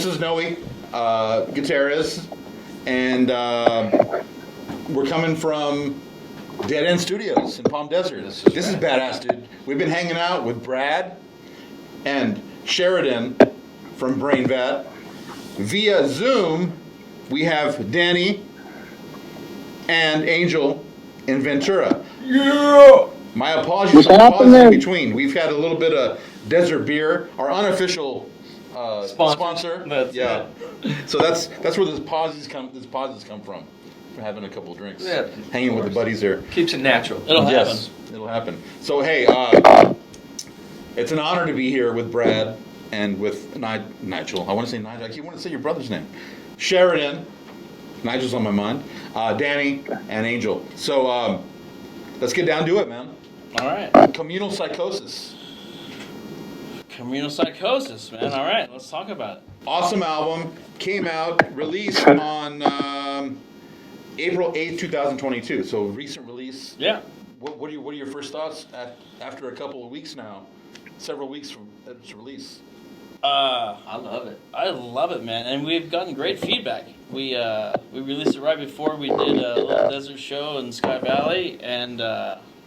This is Noe Gutierrez, and we're coming from Dead End Studios in Palm Desert. This is badass, dude. We've been hanging out with Brad and Sheridan from Brain Vat. Via Zoom, we have Danny and Angel in Ventura. Yeah! My apologies for the pauses in between. We've had a little bit of desert beer, our unofficial sponsor. Yeah. So that's where this pauses come from. For having a couple of drinks. Yeah, hanging with the buddies here. Keeps it natural. It'll happen. So hey, it's an honor to be here with Brad and with Nigel. I want to say Nigel. I keep wanting to say your brother's name. Sheridan. Nigel's on my mind. Danny and Angel. So let's get down to it, man. All right. Communal psychosis. Communal psychosis, man. All right, let's talk about it. Awesome album. Came out, released on April 8th, 2022. So recent release. Yeah. What are your first thoughts after a couple of weeks now? Several weeks from its release. I love it. I love it, man. And we've gotten great feedback. We released it right before we did a little desert show in Sky Valley, and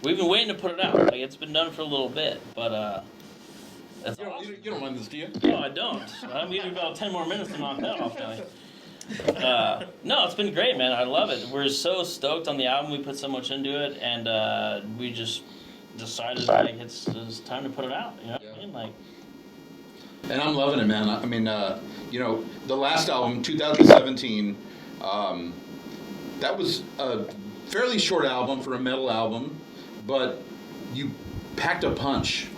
we've been waiting to put it out. Like, it's been done for a little bit, but that's awesome. You don't mind this, do you? No, I don't. I'm giving you about 10 more minutes to knock that off, Johnny. No, it's been great, man. I love it. We're so stoked on the album. We put so much into it, and we just decided like it's time to put it out. You know what I mean? Like. And I'm loving it, man. I mean, the last album, 2017, that was a fairly short album for a metal album, but you packed a punch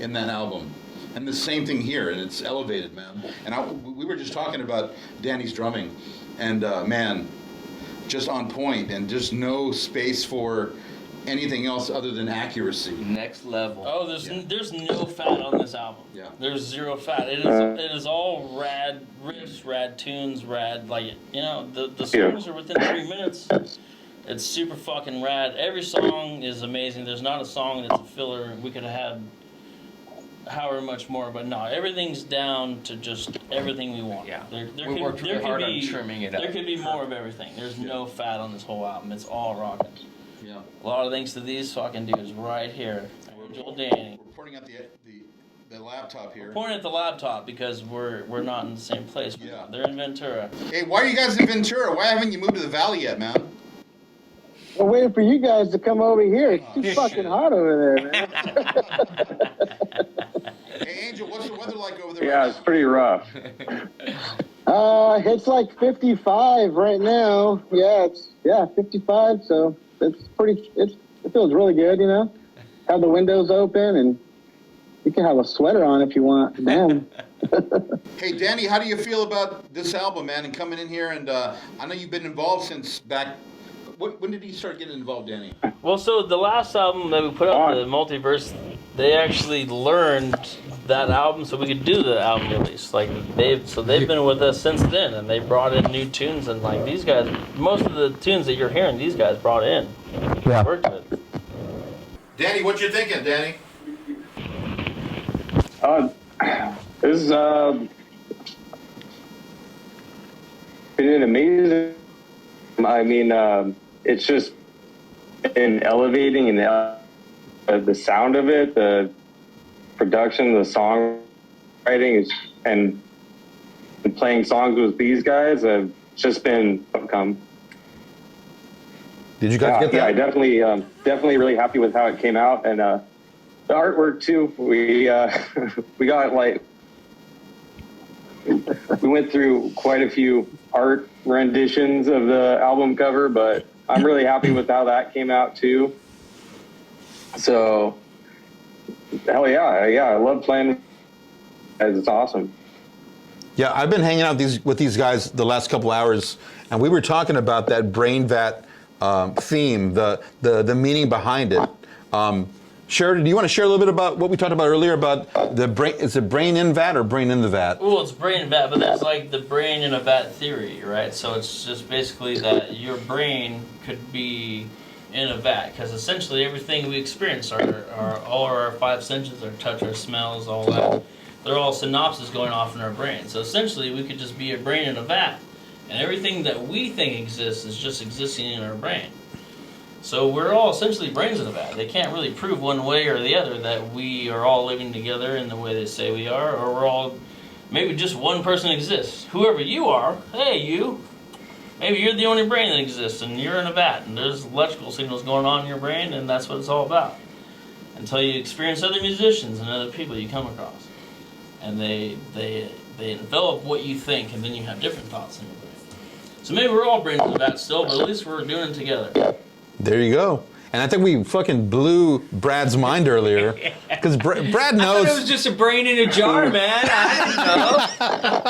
in that album. And the same thing here, and it's elevated, man. And we were just talking about Danny's drumming, and man, just on point, and just no space for anything else other than accuracy. Next level. Oh, there's no fat on this album. Yeah. There's zero fat. It is all rad riffs, rad tunes, rad the songs are within 3 minutes. It's super fucking rad. Every song is amazing. There's not a song that's a filler. We could have had however much more, but no, everything's down to just everything we want. Yeah. We worked really hard on trimming it up. There could be more of everything. There's no fat on this whole album. It's all rocking. Yeah. A lot of thanks to these fucking dudes right here. Angel, Danny. We're pointing at the laptop here. We're pointing at the laptop because we're not in the same place. Yeah. They're in Ventura. Hey, why are you guys in Ventura? Why haven't you moved to the valley yet, man? We're waiting for you guys to come over here. It's too fucking hot over there, man. Hey, Angel, what's the weather like over there? Yeah, it's pretty rough. It's like 55 right now. Yeah, 55. So it feels really good, you know. Have the windows open, and you can have a sweater on if you want. Man. Hey, Danny, how do you feel about this album, man, and coming in here? And I know you've been involved since back. When did you start getting involved, Danny? Well, so the last album that we put out, the Multiverse, they actually learned that album so we could do the album release. Like they've been with us since then, and they brought in new tunes, and like these guys, most of the tunes that you're hearing, these guys brought in. Yeah. Worked with. Danny, what you thinking, Danny? This is been amazing. I mean, it's just been elevating, and the sound of it, the production, the songwriting, and playing songs with these guys have just been outcome. Did you guys get that? Yeah, I definitely really happy with how it came out, and the artwork too. We got we went through quite a few art renditions of the album cover, but I'm really happy with how that came out too. So, hell yeah, I love playing. It's awesome. Yeah, I've been hanging out with these guys the last couple hours, and we were talking about that Brain Vat theme, the meaning behind it. Sheridan, do you want to share a little bit about what we talked about earlier about the brain? Is it brain in vat or brain in the vat? Well, it's brain vat, but there's like the brain in a vat theory, right? So it's just basically that your brain could be in a vat, because essentially everything we experience, all our five senses, our touch, our smells, all that, they're all synapses going off in our brain. So essentially, we could just be a brain in a vat, and everything that we think exists is just existing in our brain. So we're all essentially brains in a vat. They can't really prove one way or the other that we are all living together in the way they say we are, or we're all, maybe just one person exists. Whoever you are, hey you, maybe you're the only brain that exists and you're in a vat and there's electrical signals going on in your brain and that's what it's all about. Until you experience other musicians and other people you come across. And they envelop what you think and then you have different thoughts in your brain. So maybe we're all brains in a vat still, but at least we're doing it together. There you go. And I think we fucking blew Brad's mind earlier. Because Brad I knows. thought it was just a brain in a jar, man. I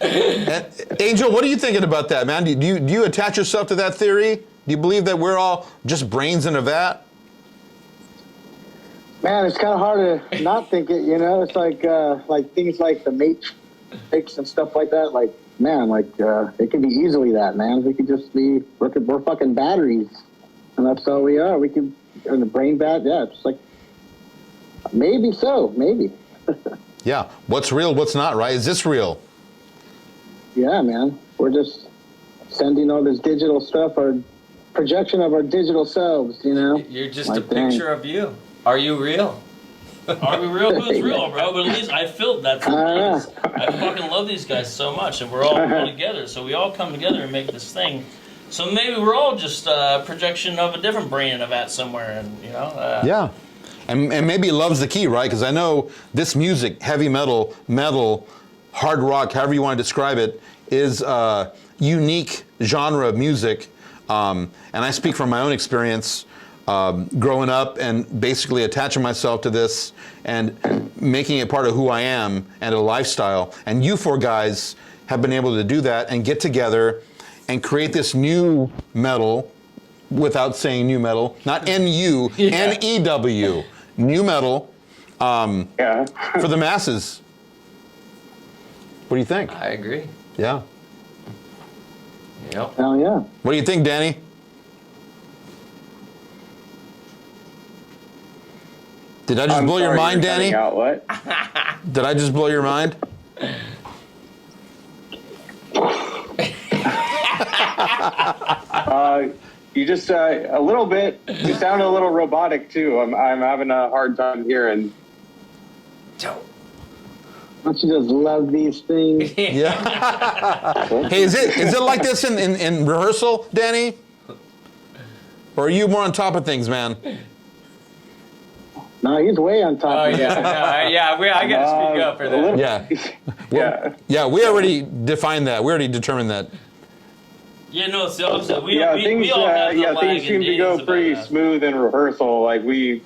didn't know. Angel, what are you thinking about that, man? Do you attach yourself to that theory? Do you believe that we're all just brains in a vat? Man, it's kind of hard to not think it, you know? It's like things like the Matrix and stuff like that. Like, man, it could be easily that, man. We could just be, we're fucking batteries. And that's all we are. We could, in the brain vat, yeah, it's like, maybe so, maybe. Yeah. What's real, what's not, right? Is this real? Yeah, man. We're just sending all this digital stuff, our projection of our digital selves, you know? You're just My a picture of you. Are you real? Are we real? Who's real, bro? But at least I felt that from these. I fucking love these guys so much, and we're all together. So we all come together and make this thing. So maybe we're all just a projection of a different brain in a vat somewhere, and you know. Yeah. And maybe love's the key, right? Because I know this music, heavy metal, hard rock, however you want to describe it, is a unique genre of music. And I speak from my own experience. Growing up and basically attaching myself to this and making it part of who I am and a lifestyle. And you four guys have been able to do that and get together and create this new metal, without saying new metal, not N-U, N-E-W, new metal for the masses. What do you think? I agree. Yeah. Yep. Hell yeah. What do you think, Danny? Did I just blow your mind, Danny? Out what? Did I just blow your mind? You just a little bit. You sound a little robotic too. I'm having a hard time hearing. Don't you just love these things? Yeah. Hey, is it like this in rehearsal, Danny? Or are you more on top of things, man? No, he's way on top. Oh of yeah, I gotta speak up for that. Yeah. Yeah. Yeah, we already defined that. We already determined that. Yeah, no, it's the opposite. Things all have the lag things in seem to days go about pretty that. smooth in rehearsal. Like we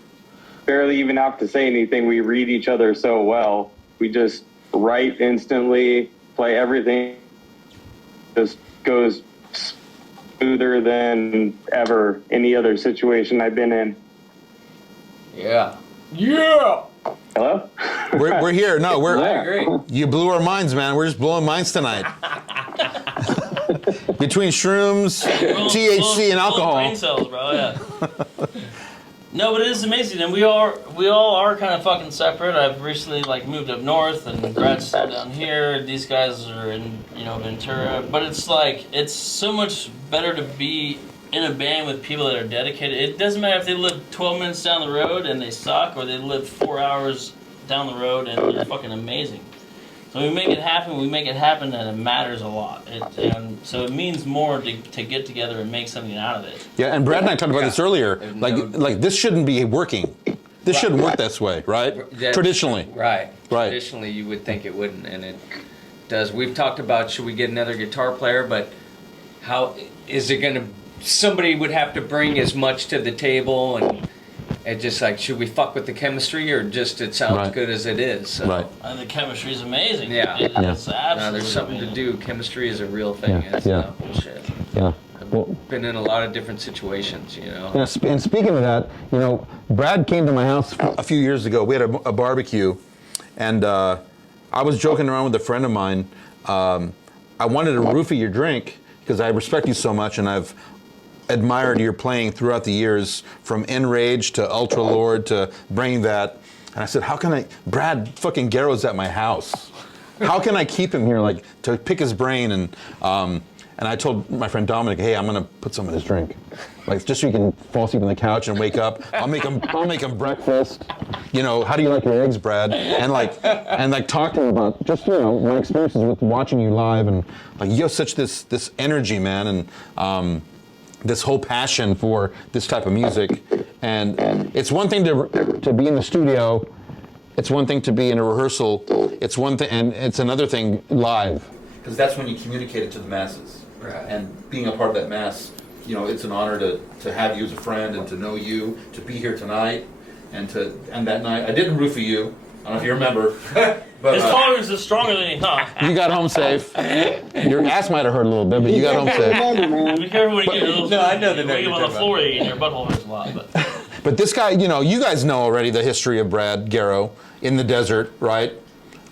barely even have to say anything. We read each other so well. We just write instantly, play everything. Just goes smoother than ever any other situation I've been in. Yeah. Yeah. Hello? We're here. No, I agree. you blew our minds, man. We're just blowing minds tonight. Between shrooms, THC, and alcohol. Brain cells, bro. Yeah. No, but it is amazing, and we all are kind of fucking separate. I've recently moved up north, and Brad's still down here. These guys are in Ventura, but it's so much better to be in a band with people that are dedicated. It doesn't matter if they live 12 minutes down the road and they suck, or they live 4 hours down the road and they're fucking amazing. So we make it happen, and it matters a lot. So it means more to get together and make something out of it. Yeah, and Brad and I talked about this earlier. Like this shouldn't be working. This shouldn't work this way, right? Traditionally. Right. Right. Traditionally, you would think it wouldn't, and it does. We've talked about should we get another guitar player, but how is it going to? Somebody would have to bring as much to the table, and just should we fuck with the chemistry, or just it sounds good as it is? So. Right. And the chemistry is amazing. Yeah. It's absolutely There's something to amazing. do. Chemistry is a real thing. Yeah. It's not bullshit. Yeah. I've been in a lot of different situations, Yeah, and speaking of that, Brad came to my house a few years ago. We had a barbecue, and I was joking around with a friend of mine. I wanted to roofie your drink because I respect you so much, and I've admired your playing throughout the years, from Enrage to Ultra Lord to Brain Vat. And I said, how can I, Brad fucking Garrow's at my house. How can I keep him here, like, to pick his brain? And I told my friend Dominic, hey, I'm gonna put some in his drink, like, just so he can fall asleep on the couch and wake up. I'll make him breakfast. You know, how do you like your eggs, Brad? And like talk to him about just, you know, my experiences with watching you live, and like, you have such this energy, man, and this whole passion for this type of music. And it's one thing to be in the studio. It's one thing to be in a rehearsal. It's one thing, and it's another thing live. Because that's when you communicate it to the masses. Right. And being a part of that mass, you know, it's an honor to have you as a friend and to know you, to be here tonight, and that night I didn't root for you. I don't know if you remember. But, His tolerance is stronger than he thought. you got home safe. Your ass might have hurt a little bit, but you got home safe. Remember, man. Be careful when you get a little. No, I know the when note you you're get on the talking floor and your butthole hurts a lot. But But this guy, you know, you guys know already the history of Brad Garrow in the desert, right?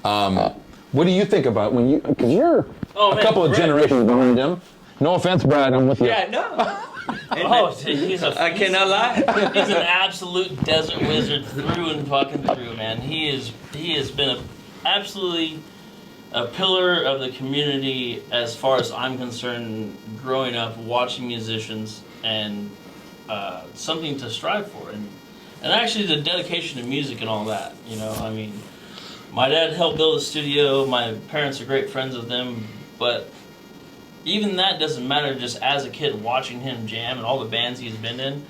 What do you think about when you, because you're a couple of generations behind him. No offense, Brad, I'm with you. Yeah, no. oh, I cannot lie. He's an absolute desert wizard through and fucking through, man. He has been absolutely a pillar of the community as far as I'm concerned. Growing up, watching musicians, and something to strive for, and actually the dedication to music and all that. You know, I mean, my dad helped build a studio. My parents are great friends with them, but even that doesn't matter. Just as a kid, watching him jam and all the bands he's been in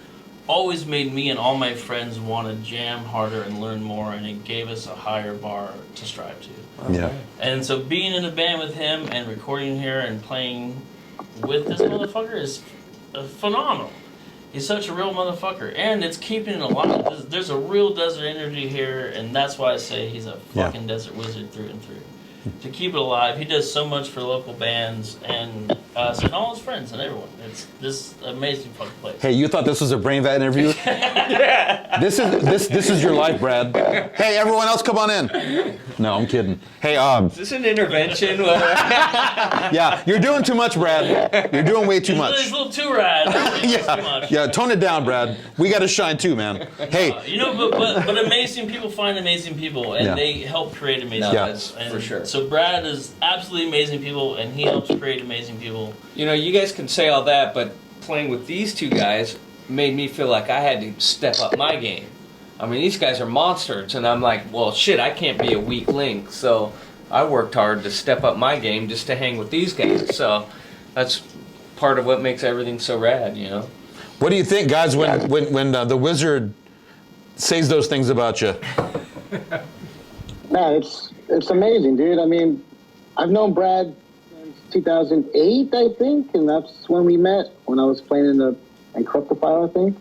always made me and all my friends want to jam harder and learn more, and it gave us a higher bar to strive to. Yeah. And so being in a band with him and recording here and playing with this motherfucker is phenomenal. He's such a real motherfucker, and it's keeping it alive. There's a real desert energy here, and that's why I say he's a fucking desert wizard through and through. To keep it alive, he does so much for local bands and us and all his friends and everyone. It's this amazing fucking place. Hey, you thought this was a Brain Vat interview? Yeah. This is your life, Brad. Hey, everyone else, come on in. No, I'm kidding. Hey, Is this an intervention? yeah, you're doing too much, Brad. You're doing way too He's much. a little too rad. Too much. Yeah, tone it down, Brad. We got to shine too, man. Hey, You know, but amazing people find amazing people, and Yeah. they help create amazing No, people. that's And for sure. So Brad is absolutely amazing people, and he helps create amazing people. You know, you guys can say all that, but playing with these two guys made me feel like I had to step up my game. I mean, these guys are monsters, and I'm like, well, shit, I can't be a weak link. So I worked hard to step up my game just to hang with these guys. So that's part of what makes everything so rad, you know? what do you think, guys, when the wizard says those things about you? Man, it's amazing, dude. I mean, I've known Brad since 2008, I think, and that's when we met, when I was playing in Encryptophile, I think.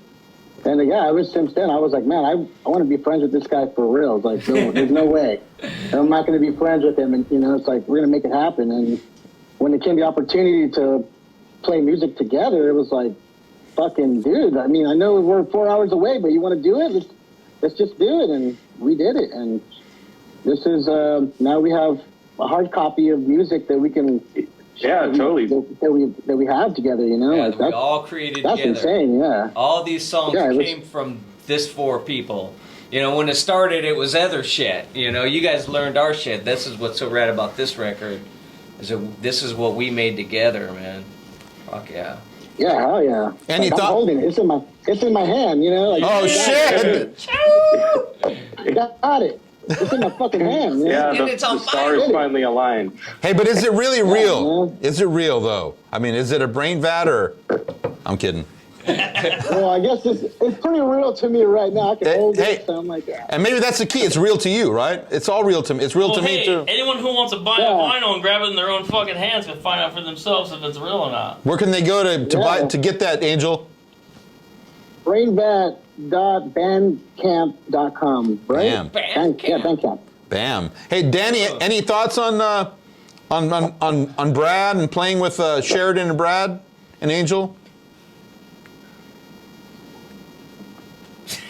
And yeah, ever since then, I was like, man, I want to be friends with this guy for real. It's like, no, there's no way. And I'm not going to be friends with him. And, you know, it's like, we're going to make it happen. And when it came the opportunity to play music together, it was like, fucking dude, I mean, I know we're 4 hours away, but you want to do it? Let's just do it. And we did it. And this is, now we have a hard copy of music that we can... Yeah, totally. That we have together, you know? Yeah, Like, we all created that's together. insane, yeah. All these songs Yeah, it was- came from this four people. You know, when it started, it was other shit. You know, you guys learned our shit. This is what's so rad about this record. Is that this is what we made together, man. Fuck yeah. Yeah, hell yeah. And you I'm thought- holding it. It's in my hand, you know? Like, Oh, shit! got it. It's in my fucking hand, you know? Yeah, And the, it's on the stars fire. finally aligned. Hey, but is it really real? man. Is it real, though? I mean, is it a Brain Vat or... I'm kidding. Well, I guess it's pretty real to me right now. I can hold Hey. it, sound like that. And maybe that's the key. It's real to you, right? It's all real to me. It's real Well, to me, hey, too. anyone who wants to buy Yeah. a vinyl and grab it in their own fucking hands can find out for themselves if it's real or not. Where can they go to Yeah. get that, Angel? brainvat.bandcamp.com, right? Bam. Yeah, Bandcamp. Bam. Hey, Danny, any thoughts on Brad and playing with Sheridan and Brad and Angel?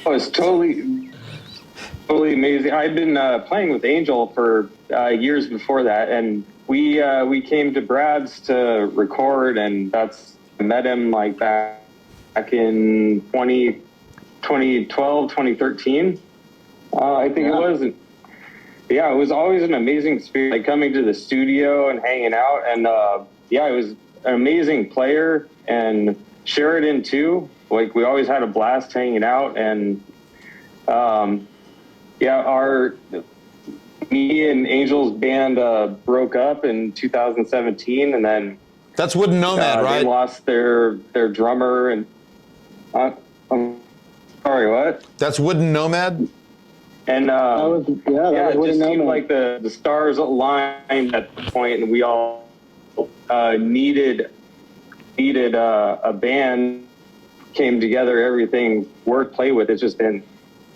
Oh, it's totally amazing. I've been playing with Angel for years before that, and we came to Brad's to record, and I met him like back in 2012, 2013, I think it was. Yeah, it was always an amazing experience, like coming to the studio and hanging out. And yeah, it was an amazing player, and Sheridan too. Like we always had a blast hanging out, and yeah, me and Angel's band broke up in 2017, and then That's Wooden Nomad, right? they lost their drummer, and I'm sorry, what? That's Wooden Nomad. And that it was just seemed Nomad. like the stars aligned at the point, and we all needed a band, came together, everything worked, play with. It's just been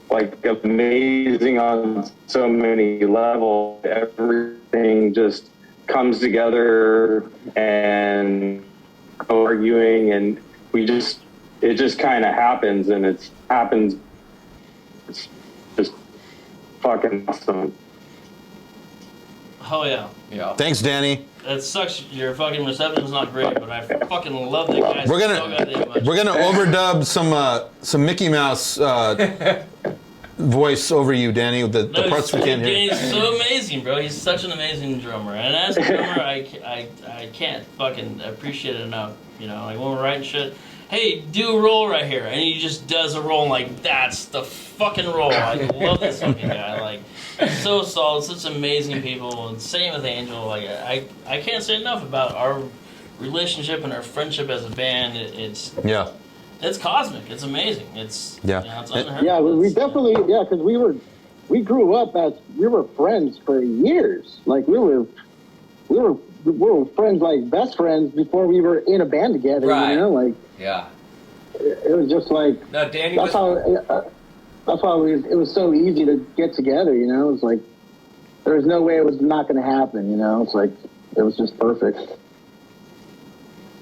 like amazing on so many levels. Everything just comes together, and arguing, and it just kind of happens, and it's just fucking awesome. Oh yeah. Yeah. Thanks, Danny. It sucks. Your fucking reception's not great, but I fucking love that guy. We're gonna overdub some Mickey Mouse voice over you, Danny. The parts we can't hear. Danny's so amazing, bro. He's such an amazing drummer, and as a drummer, I can't fucking appreciate it enough. You know, like when we're writing shit. Hey, do a roll right here, and he just does a roll, and like that's the fucking roll. I love this fucking guy. Like, so solid, such amazing people. And same with Angel. Like, I can't say enough about our relationship and our friendship as a band. It's cosmic. It's amazing. It's Yeah. you know, it's unheard Yeah, of. we definitely, because we grew up we were friends for years. Like we were friends, like best friends, before we were in a band together. Right. You know, like Yeah. it was just like No, Danny that's how it was so easy to get together. You know, it's like there was no way it was not going to happen. You know, it's like it was just perfect.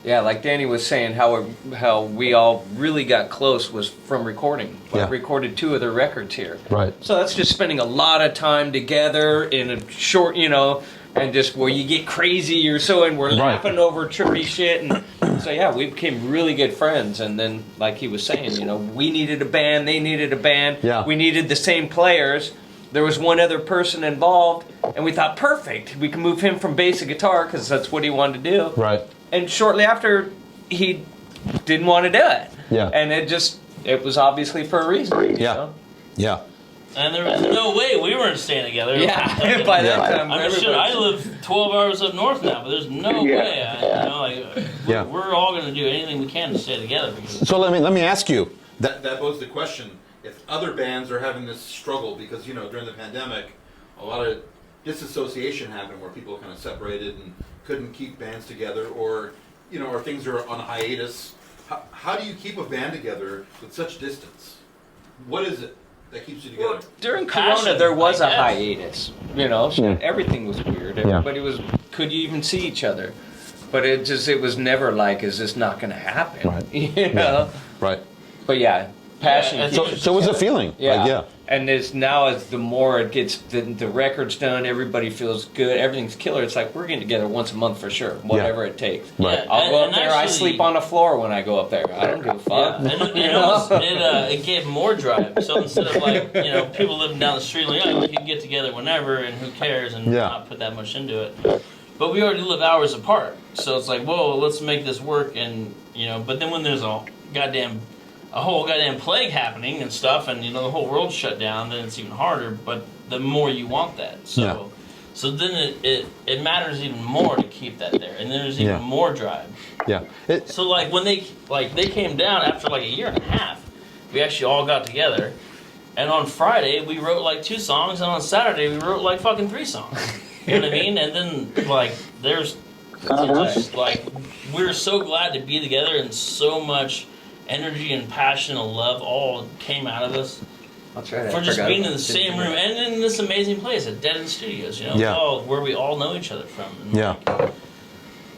Yeah, like Danny was saying, how we all really got close was from recording. We Yeah. recorded 2 of their records here. Right. So that's just spending a lot of time together in a short, and just where you get crazy and we're laughing over trippy shit. And so, yeah, we became really good friends. And then, like he was saying, we needed a band, they needed a band. Yeah. We needed the same players. There was one other person involved, and we thought, perfect, we can move him from bass to guitar because that's what he wanted to do. Right. And shortly after, he didn't want to do it. Yeah. And it was obviously for a reason. Yeah. Yeah. And there was no way we weren't staying together. Yeah. By that time, I mean, shit, I live 12 hours up north now, but there's no way. We're all going to do anything we can to stay together. Because So let me ask you. That posed the question: if other bands are having this struggle, because during the pandemic, a lot of disassociation happened where people kind of separated and couldn't keep bands together, or things are on hiatus. How do you keep a band together with such distance? What is it that keeps you together? Well, during Passion, Corona, there was I a guess. hiatus. Everything was weird. Everybody was, could you even see each other? But it was never like, is this not going to happen? Right. Right. But yeah, passion. Yeah, keeps So what's the feeling? Yeah. Like, yeah. And as the more it gets, the record's done, everybody feels good, everything's killer. It's like we're getting together once a month for sure, whatever it takes. Right. Yeah, I'll go up and there. I actually- sleep on the floor when I go up there. I don't give a fuck. It gave more drive. So instead of like people living down the street, like we can get together whenever and who cares and not put that much into it. But we already live hours apart, so it's like, whoa, let's make this work. And but then when there's a whole goddamn plague happening and stuff, and the whole world's shut down, then it's even harder. But the more you want that, so then it matters even more to keep that there, and then there's even more drive. Yeah. So like when they came down after like a year and a half, we actually all got together, and on Friday we wrote like 2 songs, and on Saturday we wrote like fucking 3 songs. You know what I mean? And then like there's just, like we're so glad to be together, and so much energy and passion and love all came out of us That's right. for just being in the same room and in this amazing place at Dead End Studios. Where we all know each other from. And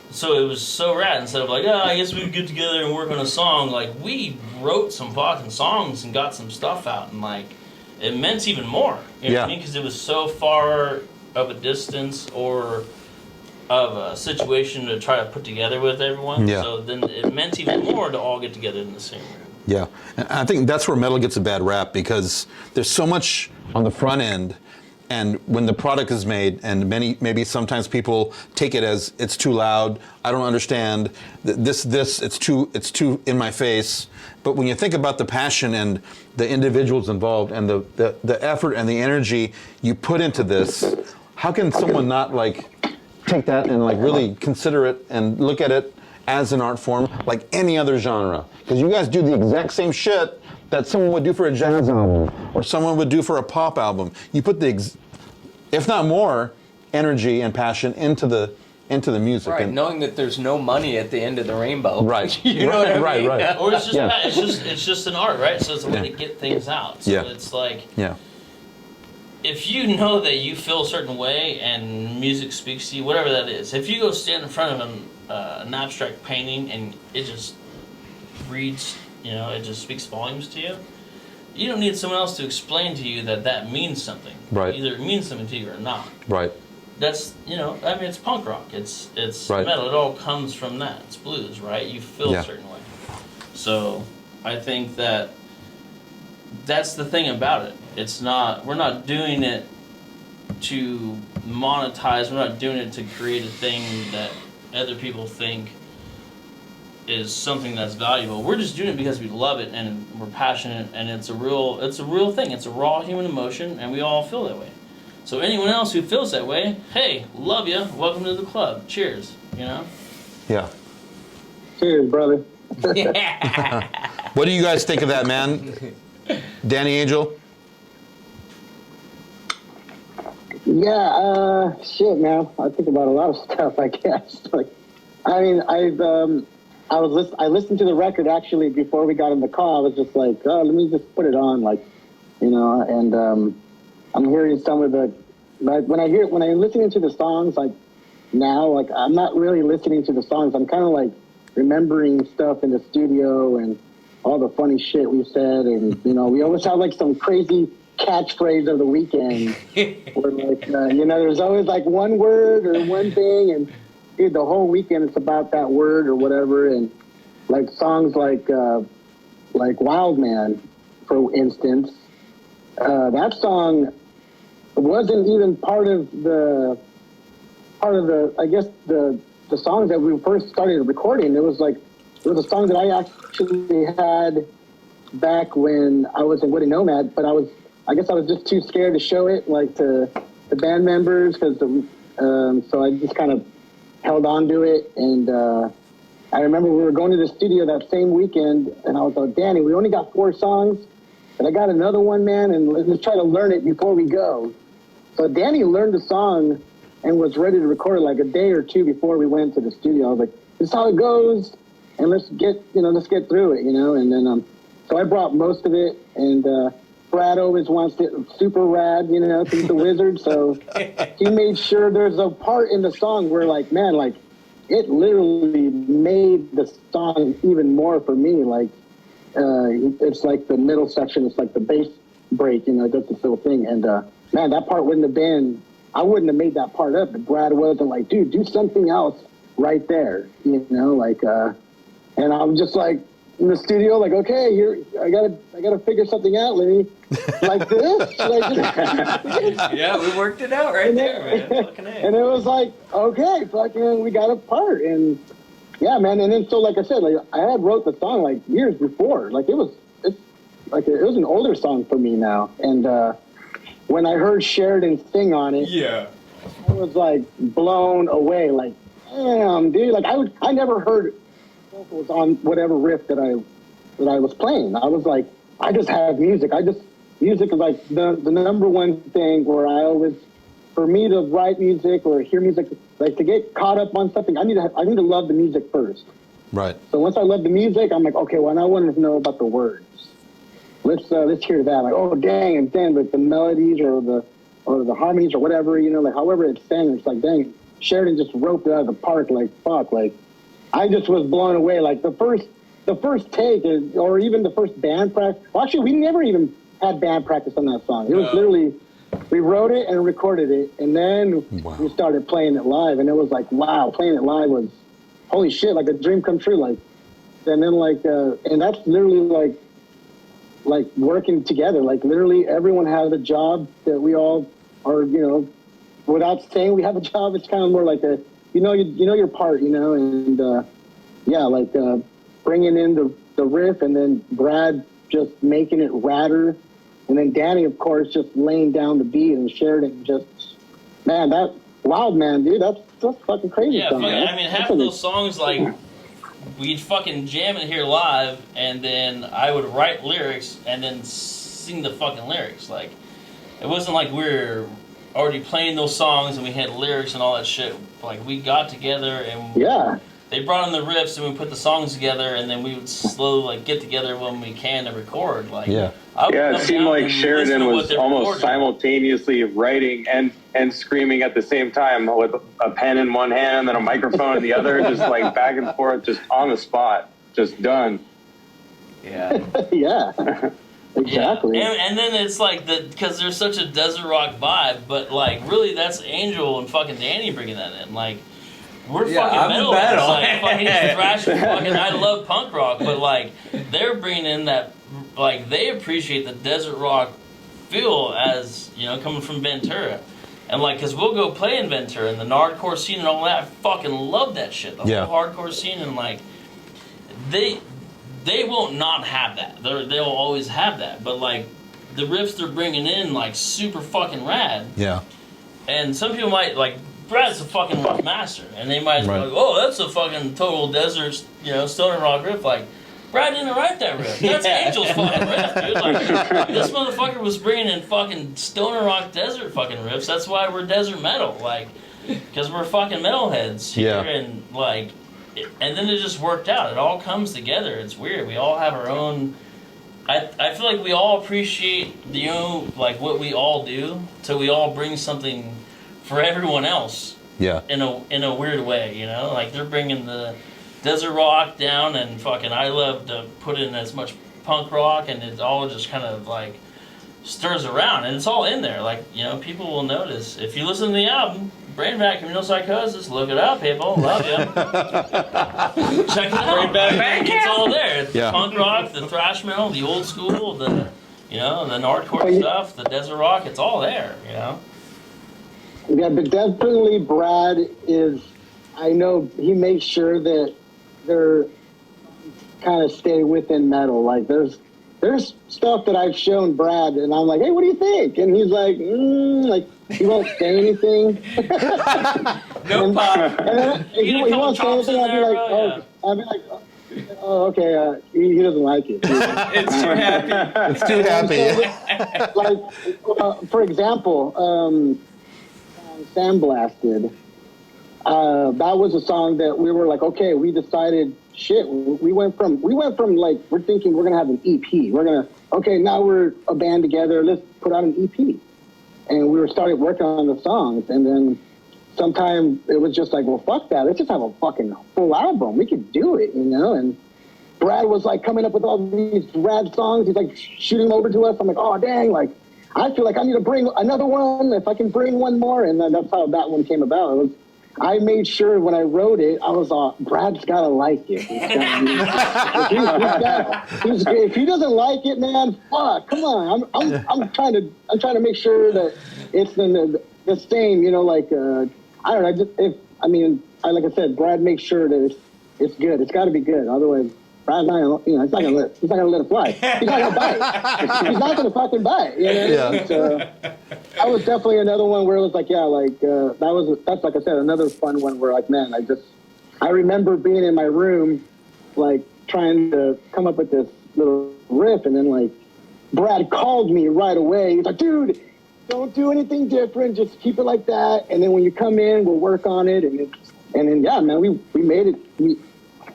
so it was so rad. Instead of like, I guess we would get together and work on a song, like we wrote some fucking songs and got some stuff out, and like it meant even more. You know what I mean? Because it was so far of a distance or of a situation to try to put together with everyone. Yeah. So then it meant even more to all get together in the same room. Yeah, and I think that's where metal gets a bad rap because there's so much on the front end, and when the product is made, and maybe sometimes people take it as it's too loud. I don't understand this. It's too in my face. But when you think about the passion and the individuals involved and the effort and the energy you put into this, how can someone not like take that and like really consider it and look at it as an art form like any other genre? Because you guys do the exact same shit that someone would do for a jazz album or someone would do for a pop album. You put if not more, energy and passion into the music. Right, and, knowing that there's no money at the end of the rainbow. Right. You know what I mean? Right. Or it's just Yeah. it's just an art, right? So it's a way to get things out. So Yeah. it's like Yeah. if you know that you feel a certain way and music speaks to you, whatever that is. If you go stand in front of an abstract painting and it just reads, it just speaks volumes to you. You don't need someone else to explain to you that means something. Right. Either it means something to you or not. Right. That's it's punk rock. It's Right. metal. It all comes from that. It's blues, right? You feel Yeah. a certain way. So I think that's the thing about it. We're not doing it to monetize. We're not doing it to create a thing that other people think is something that's valuable. We're just doing it because we love it and we're passionate, and it's a real thing. It's a raw human emotion, and we all feel that way. So anyone else who feels that way, hey, love you. Welcome to the club. Cheers. Yeah. Cheers, brother. What do you guys think of that, man? Danny Angel? Yeah, shit, man. I think about a lot of stuff, I guess. I listened to the record actually before we got in the car. I was just like, oh, let me just put it on, and I'm hearing some of the, when I'm listening to the songs, now, I'm not really listening to the songs. I'm kind of remembering stuff in the studio and all the funny shit we said, and we always have some crazy catchphrase of the weekend where there's always one word or one thing, and dude, the whole weekend it's about that word or whatever, and songs like Wild Man, for instance. That song wasn't even part of the I guess the songs that we first started recording. It was a song that I actually had back when I was in Woody Nomad, but I guess I was just too scared to show it to the band members, because so I just kind of held on to it. And I remember we were going to the studio that same weekend, and I was like, Danny, we only got 4 songs, but I got another one, man, and let's try to learn it before we go. So Danny learned the song and was ready to record it a day or two before we went to the studio. I was like, this is how it goes, and let's get through it, and then so I brought most of it, and Brad always wants it super rad, he's the wizard, so he made sure there's a part in the song where it literally made the song even more for me. It's the middle section, it's the bass break, that's this little thing, and man, that part wouldn't have been, I wouldn't have made that part up if Brad wasn't dude, do something else right there, and I'm just in the studio, okay, I gotta figure something out, Lenny. This? Yeah, we worked it out right there, man. Fucking A. And it was okay, fucking, we got a part, and yeah, man. And then so, I said, I had wrote the song years before. It was an older song for me now, and when I heard Sheridan sing on it, Yeah. I was blown away. Damn, dude. I never heard vocals on whatever riff that I was playing. I was I just have music. Music is the number one thing where I always, for me to write music or hear music, to get caught up on something, I need to love the music first. Right. So once I love the music, I'm okay, well, now I want to know about the words. Let's hear that. Oh, dang, but the melodies or the harmonies or whatever, however it's sang, it's dang, Sheridan just roped it out of the park, fuck, I just was blown away. The first take or even the first band practice. Well, actually, we never even had band practice on that song. It was literally, we wrote it and recorded it, and then we started playing it live, and it was wow, playing it live was holy shit, a dream come true. and then and that's literally like working together. Like literally everyone has a job that we all are, without saying we have a job. It's kind of more like you know your part, and bringing in the riff, and then Brad just making it radder, and then Danny, of course, just laying down the beat and shared it. And just, man, that Wild Man, dude, that's fucking crazy. Yeah, song, man. I mean, half of those songs, like, we'd fucking jam it here live, and then I would write lyrics and then sing the fucking lyrics. Like, it wasn't like we were already playing those songs and we had lyrics and all that shit. Like, we got together and they brought in the riffs and we put the songs together, and then we would slowly get together when we can to record. Like, it seemed like Sheridan was almost simultaneously writing and screaming at the same time with a pen in one hand and then a microphone in the other, just like back and forth, just on the spot, just done. Yeah. Yeah. Exactly. Yeah. And then it's like because there's such a desert rock vibe, but like really that's Angel and fucking Danny bringing that in. Like, we're fucking metal. It's like fucking thrash. Fucking, I love punk rock, but like they're bringing in that, like, they appreciate the desert rock feel as, coming from Ventura. And like, cause we'll go play in Ventura and the hardcore scene and all that. I fucking love that shit. The whole hardcore scene, and like they won't not have that. They'll always have that. But like the riffs they're bringing in, like, super fucking rad. Yeah. And some people might like, Brad's a fucking rock master, and they might be like, oh, that's a fucking total desert, stoner rock riff. Like, Brad didn't write that riff. That's Angel's fucking riff, dude. Like, this motherfucker was bringing in fucking stoner rock desert fucking riffs. That's why we're desert metal, like, because we're fucking metalheads here, and like, and then it just worked out. It all comes together. It's weird. We all have our own. I feel like we all appreciate like what we all do, so we all bring something for everyone else. Yeah. In a weird way, like they're bringing the desert rock down, and fucking I love to put in as much punk rock, and it all just kind of like stirs around, and it's all in there. Like, people will notice if you listen to the album, Brain Vat, Communal Psychosis. Look it up, people. Love you. Check it out. Brain Vat, it's all there. The punk rock, the thrash metal, the old school, the the hardcore stuff, the desert rock. It's all there. Yeah, but definitely Brad is, I know he makes sure that they're kind of stay within metal. Like there's stuff that I've shown Brad and I'm like, hey, what do you think? And he's like, he won't say anything. No pop. And then he won't say anything. I'll be like, oh, okay. He doesn't like it. It's too happy. It's too happy. For example, Sandblasted. That was a song that we were like, okay, we decided, shit. We went from like, we're thinking we're gonna have an EP. Now we're a band together. Let's put out an EP. And we started working on the songs, and then sometime it was just like, well, fuck that. Let's just have a fucking full album. We could do it, And Brad was like coming up with all these rad songs. He's like shooting them over to us. I'm like, oh dang, like I feel like I need to bring another one. If I can bring one more, and then that's how that one came about. I made sure when I wrote it, I was Brad's gotta like it. If he doesn't like it, man, fuck, come on. I'm trying to make sure that it's the same, like I don't know. Like I said, Brad makes sure that it's good. It's got to be good. Otherwise, Brad's not gonna, he's not gonna let it fly. He's not gonna buy it. He's not gonna fucking buy it. Yeah. So, that was definitely another one where it was like, that's like I said, another fun one where like, man, I remember being in my room, like trying to come up with this little riff, and then like Brad called me right away. He's like, dude, don't do anything different. Just keep it like that. And then when you come in, we'll work on it. And then yeah, man, we made it.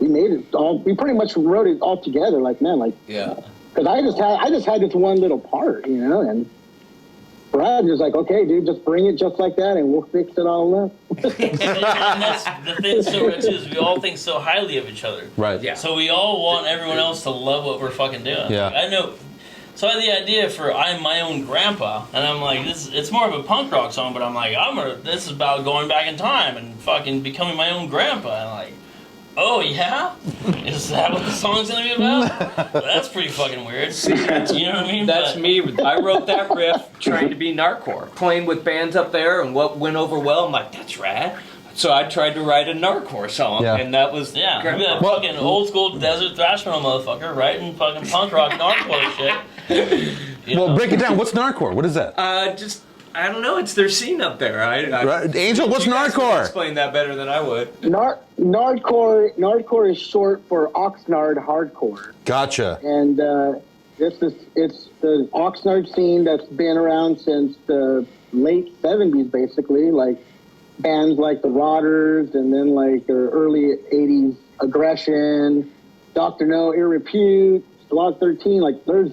We made it all. We pretty much wrote it all together. Like, man, like, yeah. Because I just had this one little part, and Brad was like, okay, dude, just bring it just like that, and we'll fix it all up. And that's the thing, too, is we all think so highly of each other. Right. Yeah. So we all want everyone else to love what we're fucking doing. Yeah. Like, I know. So I had the idea for "I'm My Own Grandpa," and I'm like, it's more of a punk rock song, but I'm like, this is about going back in time and fucking becoming my own grandpa. And like, Oh yeah, is that what the song's gonna be about? That's pretty fucking weird. You know what I mean? That's But- me. I wrote that riff trying to be Narcore, playing with bands up there, and what went over well. I'm like, that's rad. So I tried to write a Narcore song, Yeah. and that was Yeah, great. we got Well- fucking old school desert thrash metal motherfucker writing fucking punk rock hardcore shit. You Well, know? break it down. What's Narcore? What is that? Just I don't know. It's their scene up there. Right. Angel, what's you guys would Narcore? explain that better than I would. Nardcore is short for Oxnard hardcore, Gotcha. and it's the Oxnard scene that's been around since the late '70s, basically. Like bands like the Rotters, and then like the early '80s Aggression, Dr. No, Ill Repute, Log 13. Like there's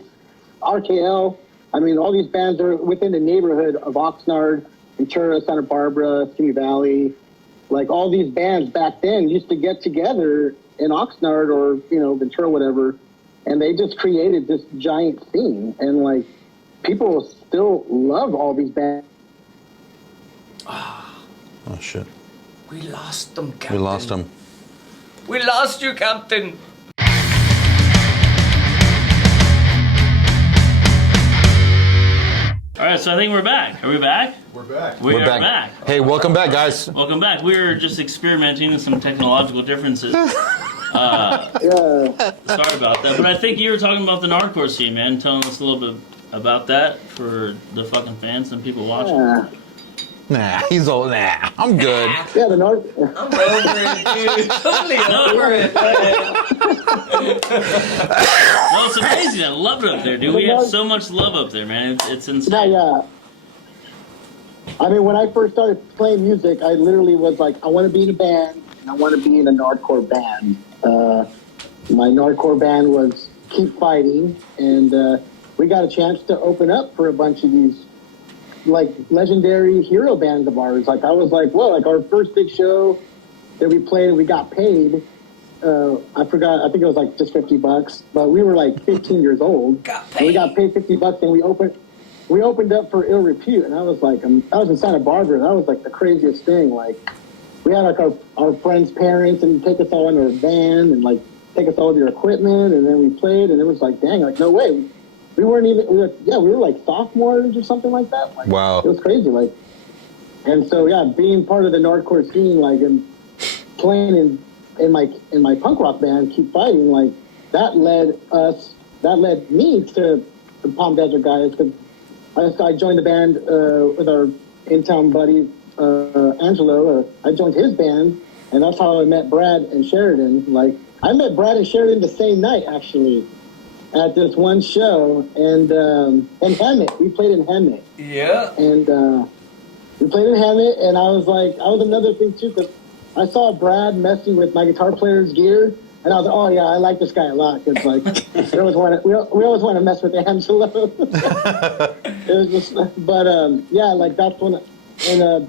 RKL. I mean, all these bands are within the neighborhood of Oxnard, Ventura, Santa Barbara, Simi Valley. Like all these bands back then used to get together in Oxnard or, Ventura, whatever, and they just created this giant scene. And like people still love all these bands. Oh, shit. We lost them, Captain. We lost him. We lost you, Captain. All right, so I think we're back. Are we back? We're back. We We're are back. Hey, welcome back, guys. Welcome back. We were just experimenting with some technological differences. Yeah. Sorry about that. But I think you were talking about the Nardcore scene, man. Telling us a little bit about that for the fucking fans and people watching. Yeah. Nah, he's old. Nah, I'm good. Yeah, the Nord. I'm over it, dude. Totally over it. No, it's amazing. I love it up there, dude. We have so much love up there, man. It's insane. Yeah. I mean, when I first started playing music, I literally was like, I want to be in a band, and I want to be in a Nardcore band. My Nardcore band was Keep Fighting, and we got a chance to open up for a bunch of these like legendary hero bands of ours. Like I was like, whoa, like our first big show that we played and we got paid. I forgot, I think it was like just $50, but we were like 15 years old. Got And we got paid. paid $50 and we opened up for Ill Repute, and I was like, I was in Santa Barbara, and that was like the craziest thing. Like we had like our friends' parents and take us all in their van and like take us all with their equipment, and then we played, and it was like, dang, like no way. We weren't even, we were like sophomores or something like that. Like, Wow. It was crazy. Like, and so, yeah, being part of the Nardcore scene, like, and playing in my punk rock band, Keep Fighting, like, that led me to the Palm Desert guys, because I joined the band with our in-town buddy, Angelo. I joined his band, and that's how I met Brad and Sheridan. Like, I met Brad and Sheridan the same night, actually, at this one show, and Hemet. We played in Hemet. Yeah. And we played in Hemet, and I was another thing too, because I saw Brad messing with my guitar player's gear, and I was like, oh yeah, I like this guy a lot, because like, we always want to mess with Angelo. It was just, but yeah, like that's when, and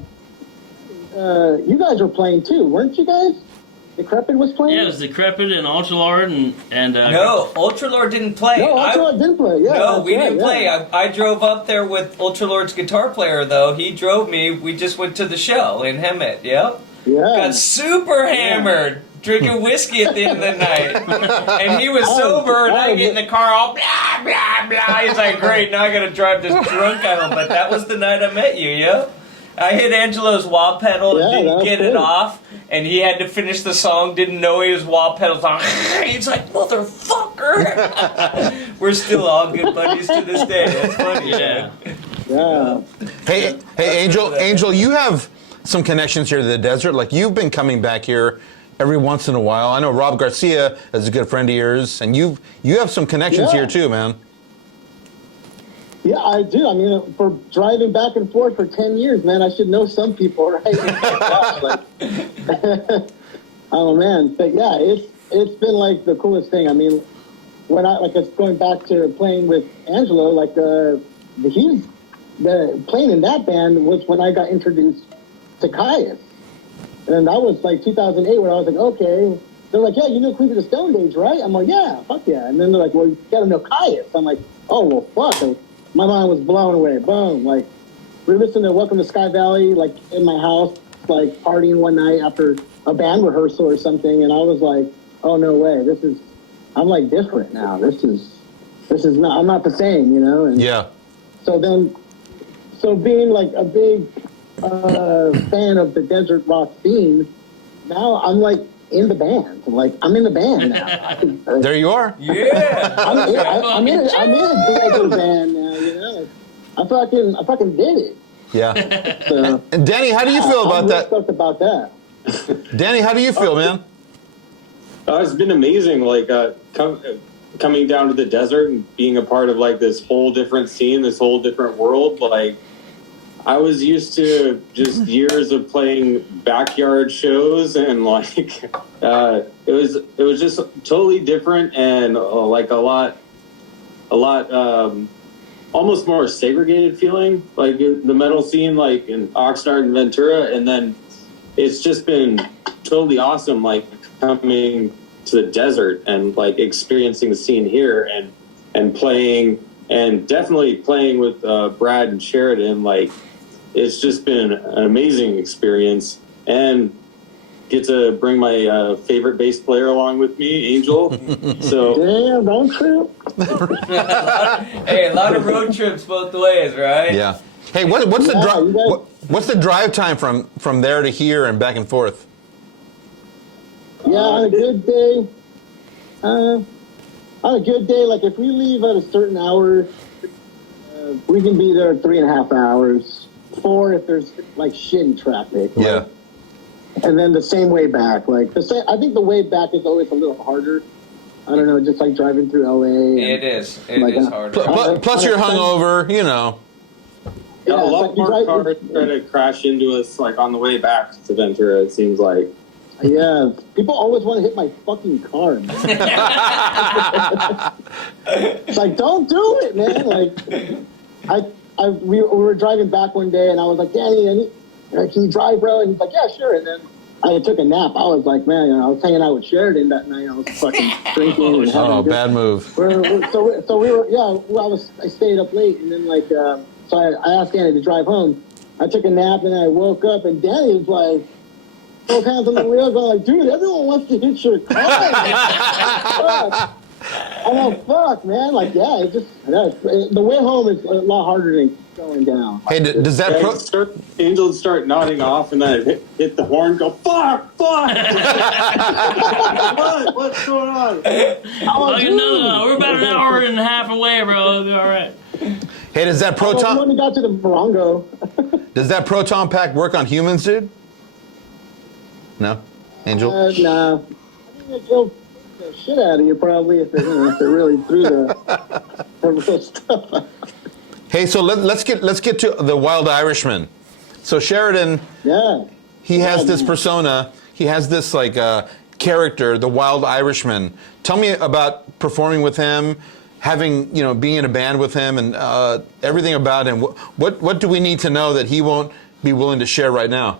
you guys were playing too, weren't you guys? Decrepit was playing? Yeah, it was Decrepit and Ultralord and No, Ultralord didn't play. No, Ultralord didn't play, yeah. No, that's we right, didn't yeah. play. I drove up there with Ultralord's guitar player, though. He drove me. We just went to the show in Hemet, yep. Yeah. Got super hammered, drinking whiskey at the end of the night. And he was sober, and I get in the car all blah, blah, blah. He's like, great, now I gotta drive this drunk home. But that was the night I met you, yep. I hit Angelo's wah pedal and Yeah, didn't that's get it good. off, and he had to finish the song, didn't know he was wah pedals on. He's like, motherfucker! We're still all good buddies to this day. That's funny, Yeah. man. Yeah. Hey, Angel, you have some connections here to the desert. Like you've been coming back here every once in a while. I know Rob Garcia is a good friend of yours, and you have some connections Yeah. here too, man. Yeah, I do. I mean, for driving back and forth for 10 years, man, I should know some people, right? Like, oh, man. But, yeah, it's been, like, the coolest thing. I mean, when it's going back to playing with Angelo, like, playing in that band was when I got introduced to Caius. And that was, like, 2008, where I was like, okay. They're like, yeah, you know Queens of the Stone Age, right? I'm like, yeah, fuck yeah. And then they're like, well, you got to know Caius. I'm like, oh, well, fuck. My mind was blown away. Boom. Like, we were listening to Welcome to Sky Valley, like, in my house, like, partying one night after a band rehearsal or something, and I was like, oh no way, I'm like different now. This is not, I'm not the same, you know. And Yeah. so being like a big fan of the desert rock scene, now I'm like in the band. Like I'm in the band now. There you are. Yeah. I'm in a desert band now. You know, I fucking did it. Yeah. So, And Danny, how do you feel about I'm that? stoked about that. Danny, how do you feel, man? It's been amazing, like coming down to the desert and being a part of like this whole different scene, this whole different world. Like I was used to just years of playing backyard shows, and like it was just totally different and like a lot almost more segregated feeling, like the metal scene, like in Oxnard and Ventura, and then it's just been totally awesome, like coming to the desert and like experiencing the scene here and playing, and definitely playing with Brad and Sheridan. Like it's just been an amazing experience, and get to bring my favorite bass player along with me, Angel. So Damn, don't trip. Hey, a lot of road trips both ways, right? Yeah. Hey, what's the Yeah, drive? you guys- What's the drive time from there to here and back and forth? Yeah, on a good day, like if we leave at a certain hour, we can be there 3.5 hours. 4 if there's like shitty traffic. Yeah. Like, and then the same way back. Like I think the way back is always a little harder. I don't know, just like driving through LA. It is. It Like, is hard. Plus you're hungover, you know. a lot it's like more you cars try to crash into us like on the way back to Ventura, it seems like. Yeah, people always want to hit my fucking car, man. It's like, don't do it, man. Like, we were driving back one day, and I was like, Danny, can you drive, bro? And he's like, yeah, sure. And then I took a nap. I was like, man, I was hanging out with Sheridan that night. I was fucking drinking and having Oh, a good- bad move. So we were, yeah. I stayed up late, and then like, so I asked Danny to drive home. I took a nap, and I woke up, and Danny was like, both hands on the wheels. I'm like, dude, everyone wants to hit your car. I'm like, fuck, man. Like, yeah, the way home is a lot harder than going down. Hey, does that Angel would start nodding off, and then I'd hit the horn, go fuck. What's going on? Like, no, we're about an hour and a half away, bro. It'll be all right. Hey, does that We proton got to the Morongo. does that proton pack work on humans, dude? No, Angel. Nah. I think it killed the shit out of you probably if it really threw the real stuff. Hey, so let's get to the Wild Irishman. So Sheridan, Yeah. he has this persona. He has this like character, the Wild Irishman. Tell me about performing with him, having being in a band with him, and everything about him. What do we need to know that he won't be willing to share right now?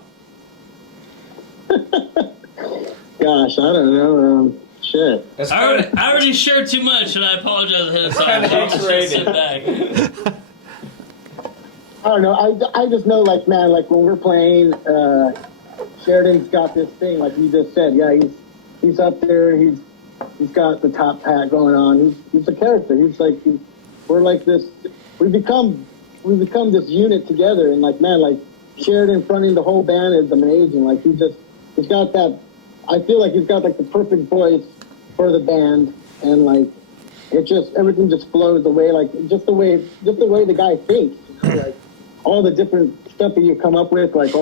Gosh, I don't know. Shit. I already shared too much, and I apologize ahead of time. So I'll just sit back. I don't know. I just know, like, man, like when we're playing, Sheridan's got this thing, like you just said. Yeah, he's up there. He's got the top hat going on. He's a character. We're like this. We become this unit together, and like, man, like Sheridan fronting the whole band is amazing. Like he's got that. I feel like he's got like the perfect voice for the band, and like everything just flows away. Like just the way the guy thinks. Like all the different stuff that you come up with, like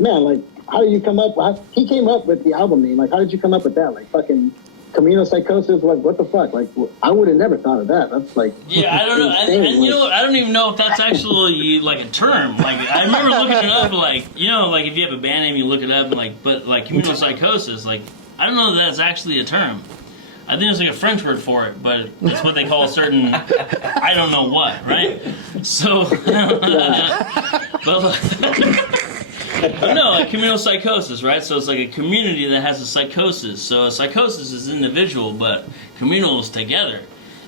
man, like how do you come up? He came up with the album name. Like how did you come up with that? Like fucking Camino Psychosis. Like what the fuck? Like I would have never thought of that. That's like Yeah, I don't know. And you know what? I don't even know if that's actually like a term. Like I remember looking it up. Like like if you have a band name, you look it up. And like, but like Camino Psychosis. Like I don't know if that's actually a term. I think it's like a French word for it, but it's what they call a certain, I don't know what, right? So, but no, like communal psychosis, right? So it's like a community that has a psychosis. So a psychosis is individual, but communal is together.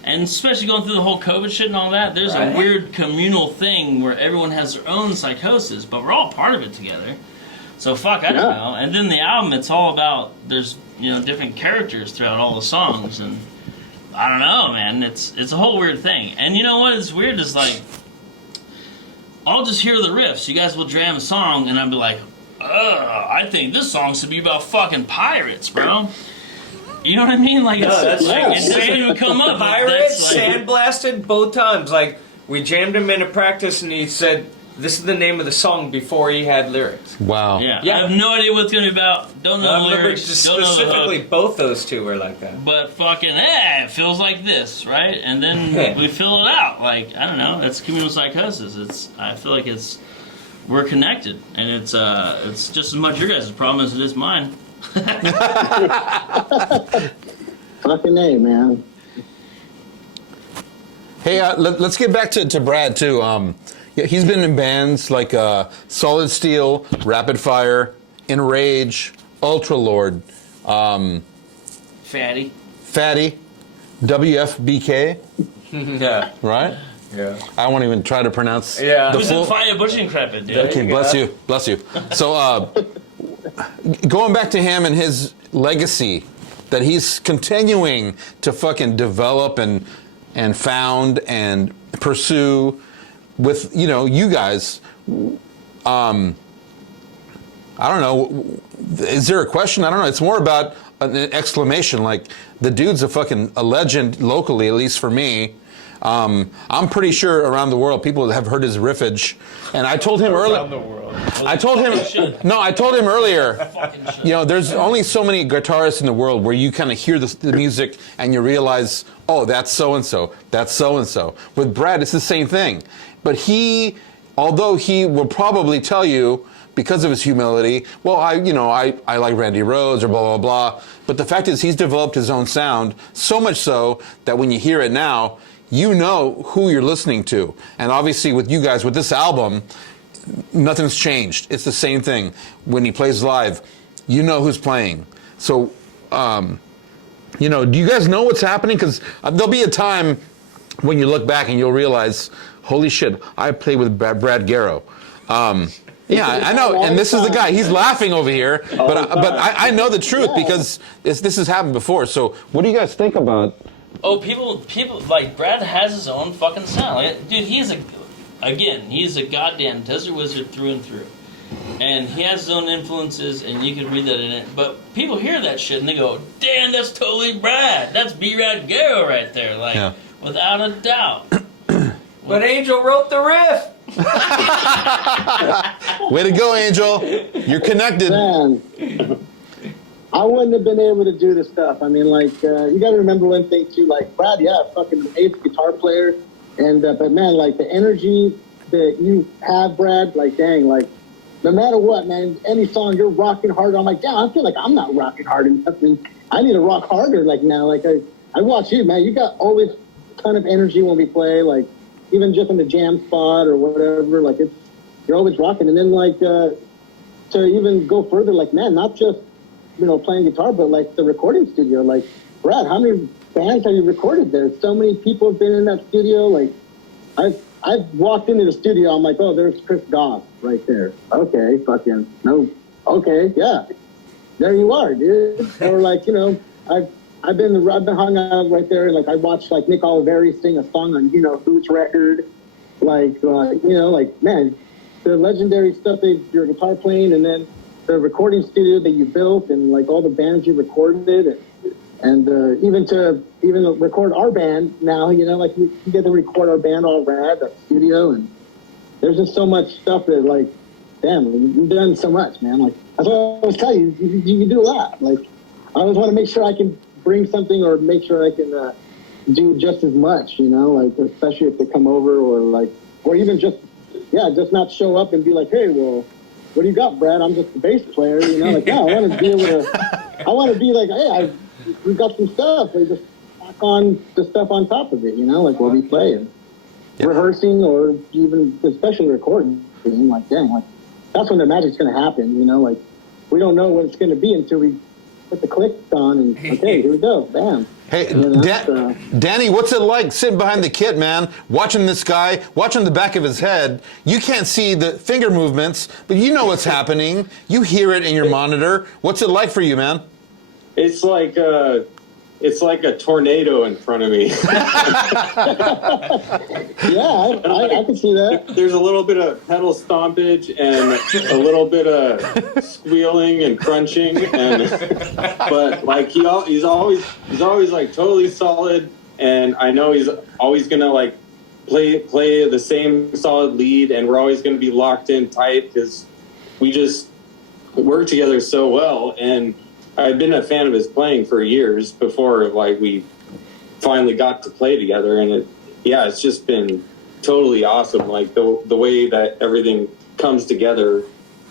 And especially going through the whole COVID shit and all that, there's a weird communal thing where everyone has their own psychosis, but we're all part of it together. So fuck, I don't know. And then the album, it's all about there's different characters throughout all the songs, and I don't know, man. It's a whole weird thing. And you know what is weird is like I'll just hear the riffs. You guys will jam a song, and I'll be like, I think this song should be about fucking pirates, bro. You know what I mean? Like, it's like it doesn't even come up. Pirates, like, sandblasted both times. Like, we jammed him into practice, and he said, "This is the name of the song" before he had lyrics. Wow. Yeah. I have no idea what it's gonna be about. Don't know the lyrics. Don't know the specifically, hook. both those two were like that. But fucking, it feels like this, right? And then we fill it out. Like, I don't know. That's communal psychosis. I feel like we're connected, and it's just as much your guys' problem as it is mine. Fucking A, man. Hey, let's get back to Brad too. Yeah, he's been in bands like Solid Steel, Rapid Fire, Enrage, Ultra Lord, Fatty. WFBK, Yeah. right? Yeah. I won't even try to pronounce Yeah. the Who's full. in Fire Bush Increpid, dude? Okay, bless you. So, going back to him and his legacy, that he's continuing to fucking develop and found and pursue with you guys. I don't know. Is there a question? I don't know. It's more about an exclamation. Like, the dude's a legend locally, at least for me. I'm pretty sure around the world people have heard his riffage, and I told him earlier. Around the world. I told him earlier. Fucking shit. There's only so many guitarists in the world where you kind of hear the music and you realize, oh, that's so and so, that's so and so. With Brad, it's the same thing, but although he will probably tell you, because of his humility, well, I like Randy Rhoads or blah, blah, blah. But the fact is, he's developed his own sound, so much so that when you hear it now, you know who you're listening to. And obviously with you guys, with this album, nothing's changed. It's the same thing. When he plays live, you know who's playing. So, do you guys know what's happening? Because there'll be a time when you look back and you'll realize, holy shit, I played with Brad Garrow. Yeah, I know, and this is the guy. He's laughing over here, but I know the truth because this has happened before. So, what do you guys think about? Oh, people like Brad has his own fucking sound. Like, dude, he's a goddamn desert wizard through and through, and he has his own influences, and you can read that in it. But people hear that shit and they go, "Damn, that's totally Brad. That's B-Rad Garrow right there." Like, without a doubt. But Angel wrote the riff. Way to go, Angel. You're connected. Man, I wouldn't have been able to do this stuff. I mean, like, you got to remember one thing, too. Like, Brad, fucking amazing guitar player. And, but, man, like, the energy that you have, Brad, like, dang, like, no matter what, man, any song you're rocking hard, I'm like, damn, I feel like I'm not rocking hard enough. I mean, I need to rock harder, like, now. Like, I watch you, man. You got always a ton of energy when we play, like, even just in the jam spot or whatever, like, you're always rocking. And then, like, to even go further, like, man, not just, playing guitar, but, like, the recording studio. Like, Brad, how many bands have you recorded there? So many people have been in that studio. Like, I've walked into the studio, I'm like, oh, there's Chris Goss right there. Okay, fucking, no, okay, yeah. There you are, dude. Or, like, I've been hung out right there, and, like, I watched, like, Nick Oliveri sing a song on, whose record. Like, like, man, the legendary stuff you're guitar playing, and then the recording studio that you built, and, like, all the bands you recorded, and even record our band now, like, we get to record our band all rad, that studio, and there's just so much stuff that, like, damn, you've done so much, man. Like, that's what I always tell you, you do a lot. Like, I always want to make sure I can bring something or make sure I can do just as much, like, especially if they come over or even just not show up and be like, hey, well, what do you got, Brad? I'm just the bass player, like, no, I want to be able to, I want to be like, hey, we've got some stuff. We just tack on the stuff on top of it, like while we play and rehearsing or even especially recording. Like, dang, like, that's when the magic's going to happen, like, we don't know what it's going to be until we put the click on, and okay, here we go, bam. Hey, And then Danny, what's it like sitting behind the kit, man? Watching this guy, watching the back of his head. You can't see the finger movements, but you know what's happening. You hear it in your monitor. What's it like for you, man? It's like a tornado in front of me. yeah, I can see that. There's a little bit of pedal stompage and a little bit of squealing and crunching, but like he's always like totally solid, and I know he's always gonna like play the same solid lead, and we're always gonna be locked in tight because we just work together so well. And I've been a fan of his playing for years before, like, we finally got to play together, and it's just been totally awesome. Like the way that everything comes together,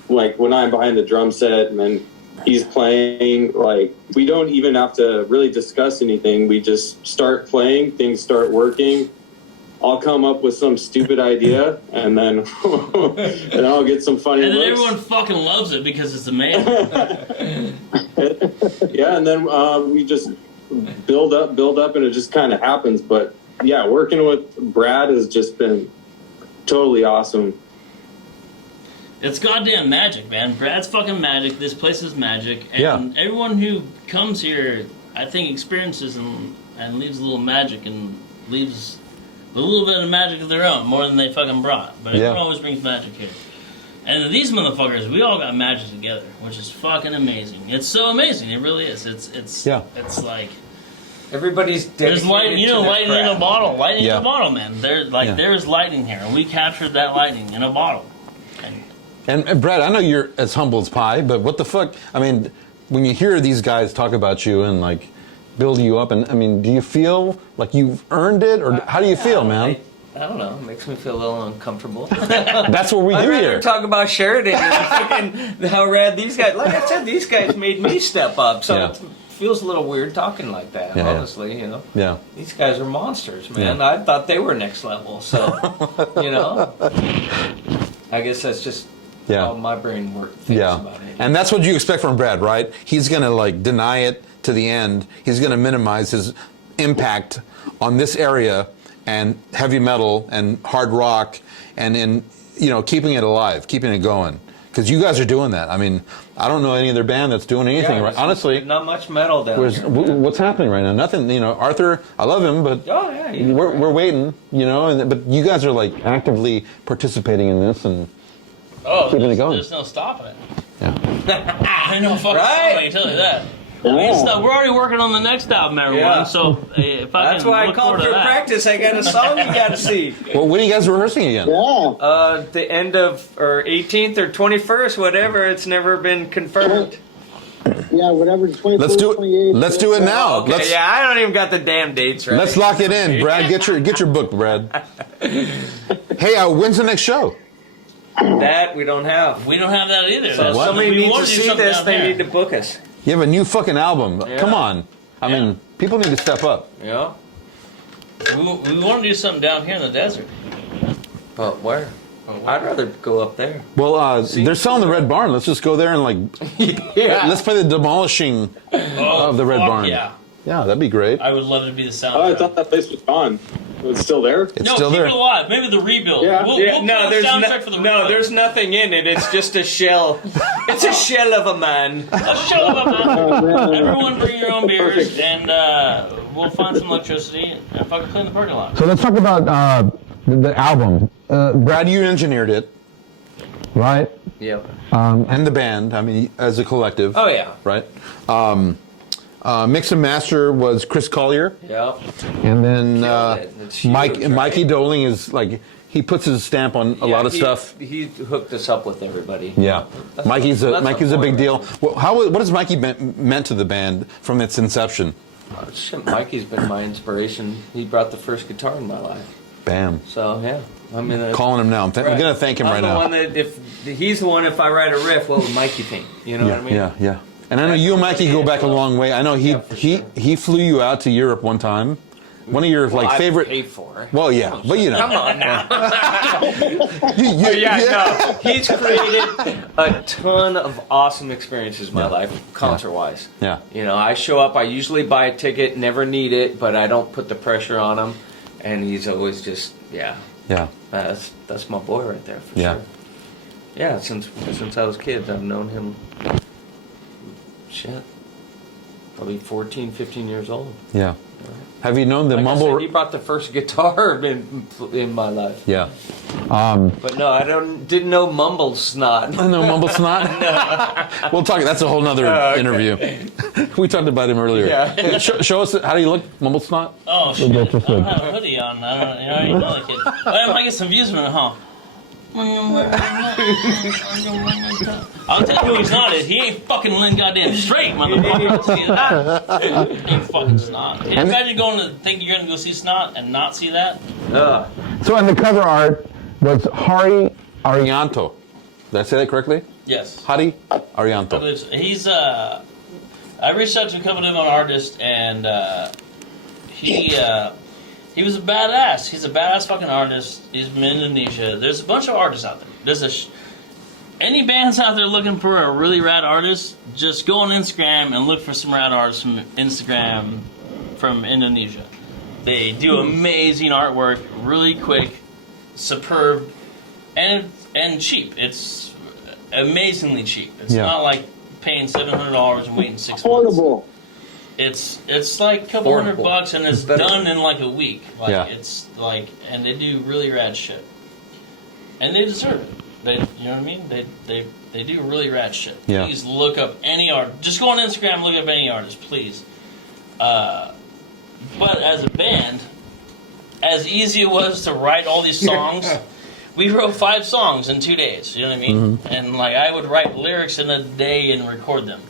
like when I'm behind the drum set and then he's playing, like we don't even have to really discuss anything. We just start playing, things start working. I'll come up with some stupid idea, and then and I'll get some funny And then looks. everyone fucking loves it because it's amazing. Yeah, and then we just build up, and it just kind of happens. But yeah, working with Brad has just been totally awesome. It's goddamn magic, man. Brad's fucking magic. This place is magic. And Yeah. everyone who comes here, I think, experiences and leaves a little magic and leaves a little bit of magic of their own, more than they fucking brought. But everyone always brings magic here. And these motherfuckers, we all got magic together, which is fucking amazing. It's so amazing. It really is. It's like Everybody's there's dedicated light, to their lightning in a craft. bottle. Lightning Yeah. in a bottle, man. There's lightning here, and we captured that lightning in a bottle. And Brad, I know you're as humble as pie, but what the fuck? I mean, when you hear these guys talk about you and like build you up, and I mean, do you feel like you've earned it, or how do you feel, man? I don't know. It makes me feel a little uncomfortable. That's what we I'd do rather here. talk about Sheridan and fucking how rad these guys. Like I said, these guys made me step up, so Yeah. it feels a little weird talking like that. Yeah, yeah. Honestly, you know. Yeah. These guys are monsters, man. Yeah. I thought they were next level, so you know. I guess that's just how my brain thinks about it. And that's what you expect from Brad, right? He's gonna like deny it to the end. He's gonna minimize his impact on this area and heavy metal and hard rock and in keeping it alive, keeping it going. Because you guys are doing that. I mean, I don't know any other band that's doing anything right. Honestly, not much metal down here. What's happening right now? Nothing. Arthur, I love him, but we're waiting. But you guys are like actively participating in this and keeping it going. There's no stopping it. Yeah. Ain't no fucking stopping it, I can tell you that. We're already working on the next album, everyone. Yeah. So if I That's can why I look called forward for to that. practice. I got a song you got to see. Well, when are you guys rehearsing again? Yeah. The end of or 18th or 21st, whatever. It's never been confirmed. Yeah, whatever. 24, Let's do it. 28. Let's do it now. Okay, I don't even got the damn dates right. Let's lock it in, Brad. Get your book, Brad. Hey, when's the next show? That we don't have. We don't have that either. So if That's somebody we needs want to to do see something this, down they there. need to book us. You have a new fucking album. Yeah. Come on. I mean, people need to step up. Yeah. We want to do something down here in the desert. But where? I'd rather go up there. Well, they're selling the Red Barn. Let's just go there and like, let's play the demolishing of the Red fuck Barn. Yeah. Yeah, that'd be great. I would love to be the soundtrack. Oh, I thought that place was gone. It's still there? It's no, still keep there. it alive. Maybe the rebuild. Yeah. We'll No, put a there's soundtrack for the rebuild. there's nothing in it. It's just a shell. It's a shell of a man. A show of a man. Oh, man. Everyone bring your own beers, and we'll find some electricity and fucking clean the parking lot. So let's talk about the album. Brad, you engineered it, right? Yep. And the band. I mean, as a collective. Oh yeah. Right. Mix and master was Chris Collier, Yep. and then Killed it. It's huge, right? Mikey Doling is like he puts his stamp on a lot of stuff. He hooked us up with everybody. Yeah, That's Mikey's a boy, big deal. right? Well, what has Mikey meant to the band from its inception? Shit, Mikey's been my inspiration. He brought the first guitar in my life. Bam. So yeah, I mean, Calling him now. I'm gonna thank him I'm right the now. one that if he's the one, if I write a riff, what would Mikey think? You know what I mean? Yeah. And I know you and Mikey go back a long way. I know he Yeah, for sure. he flew you out to Europe one time, one of your like I favorite. paid for it. Well, yeah, but you know. Come on now. Yeah. No, he's created a ton of awesome experiences in my life, concert-wise. Yeah. You know, I show up, I usually buy a ticket, never need it, but I don't put the pressure on him, and he's always just, Yeah. that's my boy right there, for Yeah. sure. Yeah, since I was kids, I've known him, probably 14, 15 years old. Yeah. Have you known the Like I mumble? said, he brought the first guitar in my life. Yeah. But no, I didn't know Mumble Snot. No mumble snot. We'll talk. That's a whole nother interview. We talked about him earlier. Yeah. Show us how do you look, mumble snot. Oh shit! I don't have a hoodie on. I don't know the kid. I might get some views from it, huh? I'll tell you who he's not is. He ain't fucking Lynn goddamn straight, motherfucker. I'll tell you that. He ain't fucking Snot. Can you imagine going to think you're gonna go see Snot and not see that? So in the cover art was Hari Arianto. Did I say that correctly? Yes. Hari I Arianto. believe so. He's I reached out to a couple of different artists, and he was a badass. He's a badass fucking artist. He's from Indonesia. There's a bunch of artists out there. There's any bands out there looking for a really rad artist, just go on Instagram and look for some rad artists from Instagram from Indonesia. They do amazing artwork, really quick, superb, and cheap. It's amazingly cheap. It's not like paying $700 and waiting 6 months. Affordable. It's like a couple $100 and it's done in like a week. Like it's like, and they do really rad shit, and they deserve it. You know what I mean? They do really rad shit. Yeah. Please look up any art. Just go on Instagram and look up any artist, please. But as a band, as easy it was to write all these songs, we wrote 5 songs in 2 days. You know what I mean? Mm-hmm. And like I would write lyrics in a day and record them.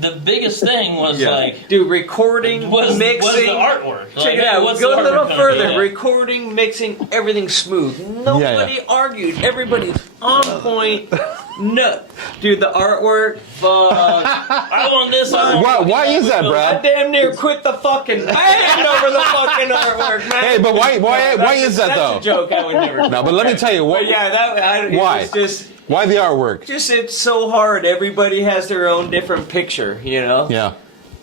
The biggest thing was like, dude, recording, mixing, was the artwork. Check Like, it out. what's Go the a little artwork gonna further. be? Yeah. Recording, mixing, everything smooth. Nobody argued. Everybody's on point. No, dude, the artwork. Fuck. I want this. Why is that, I Brad? damn near quit the fucking band over the fucking artwork, man. Hey, but why is that though? That's a joke. I would never. No, but let me tell you what. But yeah, Why? It was just. Why the artwork? Just it's so hard. Everybody has their own different picture, you know? Yeah.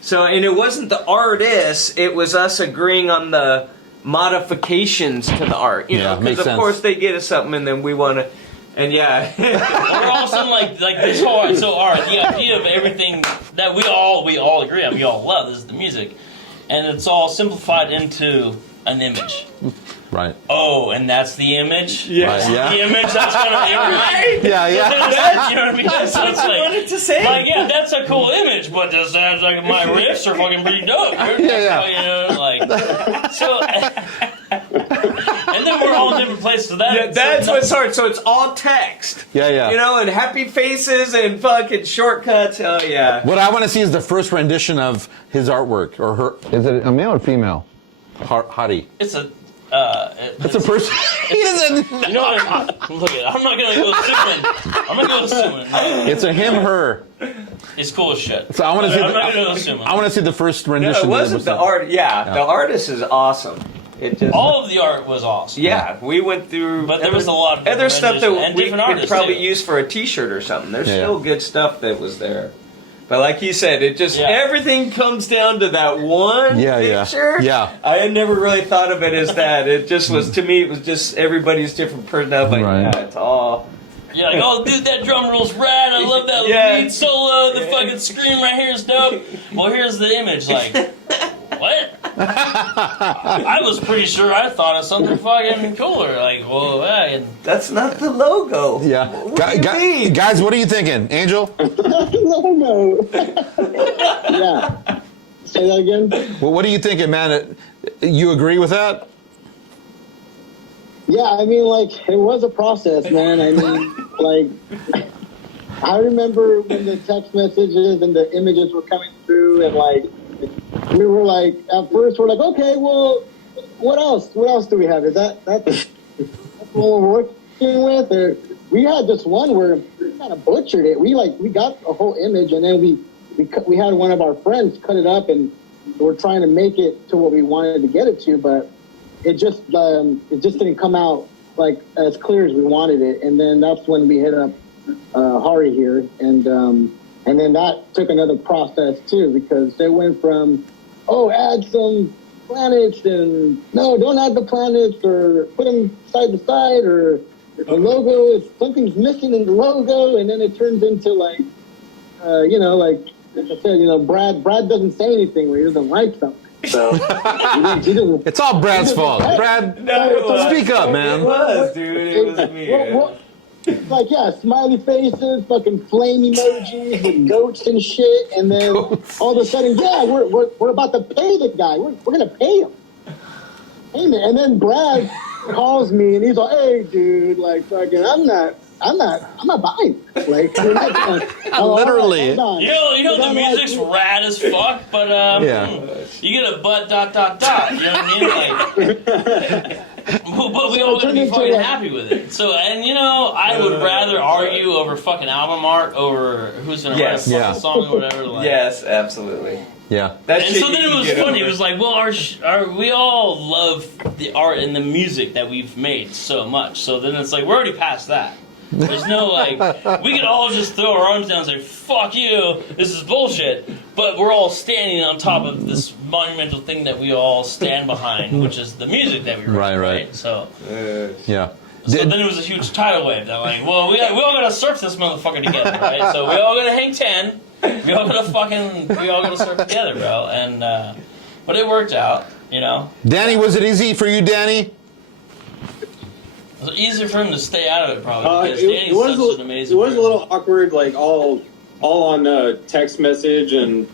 So, and it wasn't the artist, it was us agreeing on the modifications to the art, you know? makes Because of sense. course they get us something and then we want to, and yeah. We're also like this whole art. So the idea of everything that we all agree on, we all love is the music, and it's all simplified into an image. Right. Oh, and that's the image. Yes. Right, yeah. The image that's gonna be right. Yeah. You know what I mean? That's So what it's I like, wanted to say. like, yeah, that's a cool image, but does that like my riffs are fucking pretty dope? Yeah. You know, like so. And then we're all in different places. So Yeah, that's what's hard. So it's all text. Yeah. You know, and happy faces and fucking shortcuts. Oh, yeah. What I want to see is the first rendition of his artwork or her. Is it a male or female? Hari. It's a. It's a person. He doesn't. You know what? Look at. I'm not gonna go assuming. I'm not gonna assuming. It's a him, her. It's cool as shit. So I want to see. I'm not gonna assume. I want to see the first No, rendition. it wasn't the art. Yeah, the artist is awesome. It just. All of the art was awesome. Yeah, we went through. But there was a lot of other different stuff that renditions and we different could artists, probably too. use for a T-shirt or something. There's Yeah, still good stuff that was there. But like you said, it just everything comes down to that one picture. Yeah. I had never really thought of it as that. It just was to me. It was just everybody's different personality. But Right. yeah, it's all. Yeah, like, oh, dude, that drum roll's rad. I love that lead solo. The fucking scream right here is dope. Well, here's the image. Like, what? I was pretty sure I thought of something fucking cooler. Like, whoa, That's not the logo. Yeah. What do you mean? Guys, what are you thinking, Angel? No. Yeah. Say that again? Well, what are you thinking, man? You agree with that? Yeah, I mean, like, it was a process, man. I mean, like, I remember when the text messages and the images were coming through, and, like, we were like, at first, we're like, okay, well, what else? What else do we have? That's what we're working with? Or we had just one where we kind of butchered it. We got a whole image, and then we had one of our friends cut it up and we're trying to make it to what we wanted to get it to, but it just didn't come out like as clear as we wanted it. And then that's when we hit up Hari here, and then that took another process too, because they went from, oh, add some planets, and no, don't add the planets, or put them side by side, or the logo, something's missing in the logo, and then it turns into like, like I said, Brad doesn't say anything when he doesn't like something. So he didn't, It's all Brad's fault. Brad, speak up, man. It was, dude. It was me. Like, yeah, smiley faces, fucking flame emojis with goats and shit, and then all of a sudden, yeah, we're about to pay the guy. We're gonna pay him. Payment. And then Brad calls me and he's like, "Hey, dude, like, fucking, I'm not buying it." Like, Literally. Hold on. You know the music's rad as fuck, but you get a but ... You know what I mean? Like, but we all gonna be fucking happy with it. So, and I would rather argue over fucking album art over who's gonna write a fucking song or whatever. Like. Yes, absolutely. Yeah. And so then it was funny. It was like, well, we all love the art and the music that we've made so much. So then it's like, we're already past that. There's no, like, we could all just throw our arms down and say, fuck you, this is bullshit. But we're all standing on top of this monumental thing that we all stand behind, which is the music that we write. Right. So, yeah. So then it was a huge tidal wave that, like, well, we all gotta surf this motherfucker together, right? So we all gotta hang 10. We all gotta surf together, bro. And, but it worked out, Danny, was it easy for you, Danny? It was easier for him to stay out of it, probably, because Danny's such an amazing It was person. a little awkward, like, all on text message, and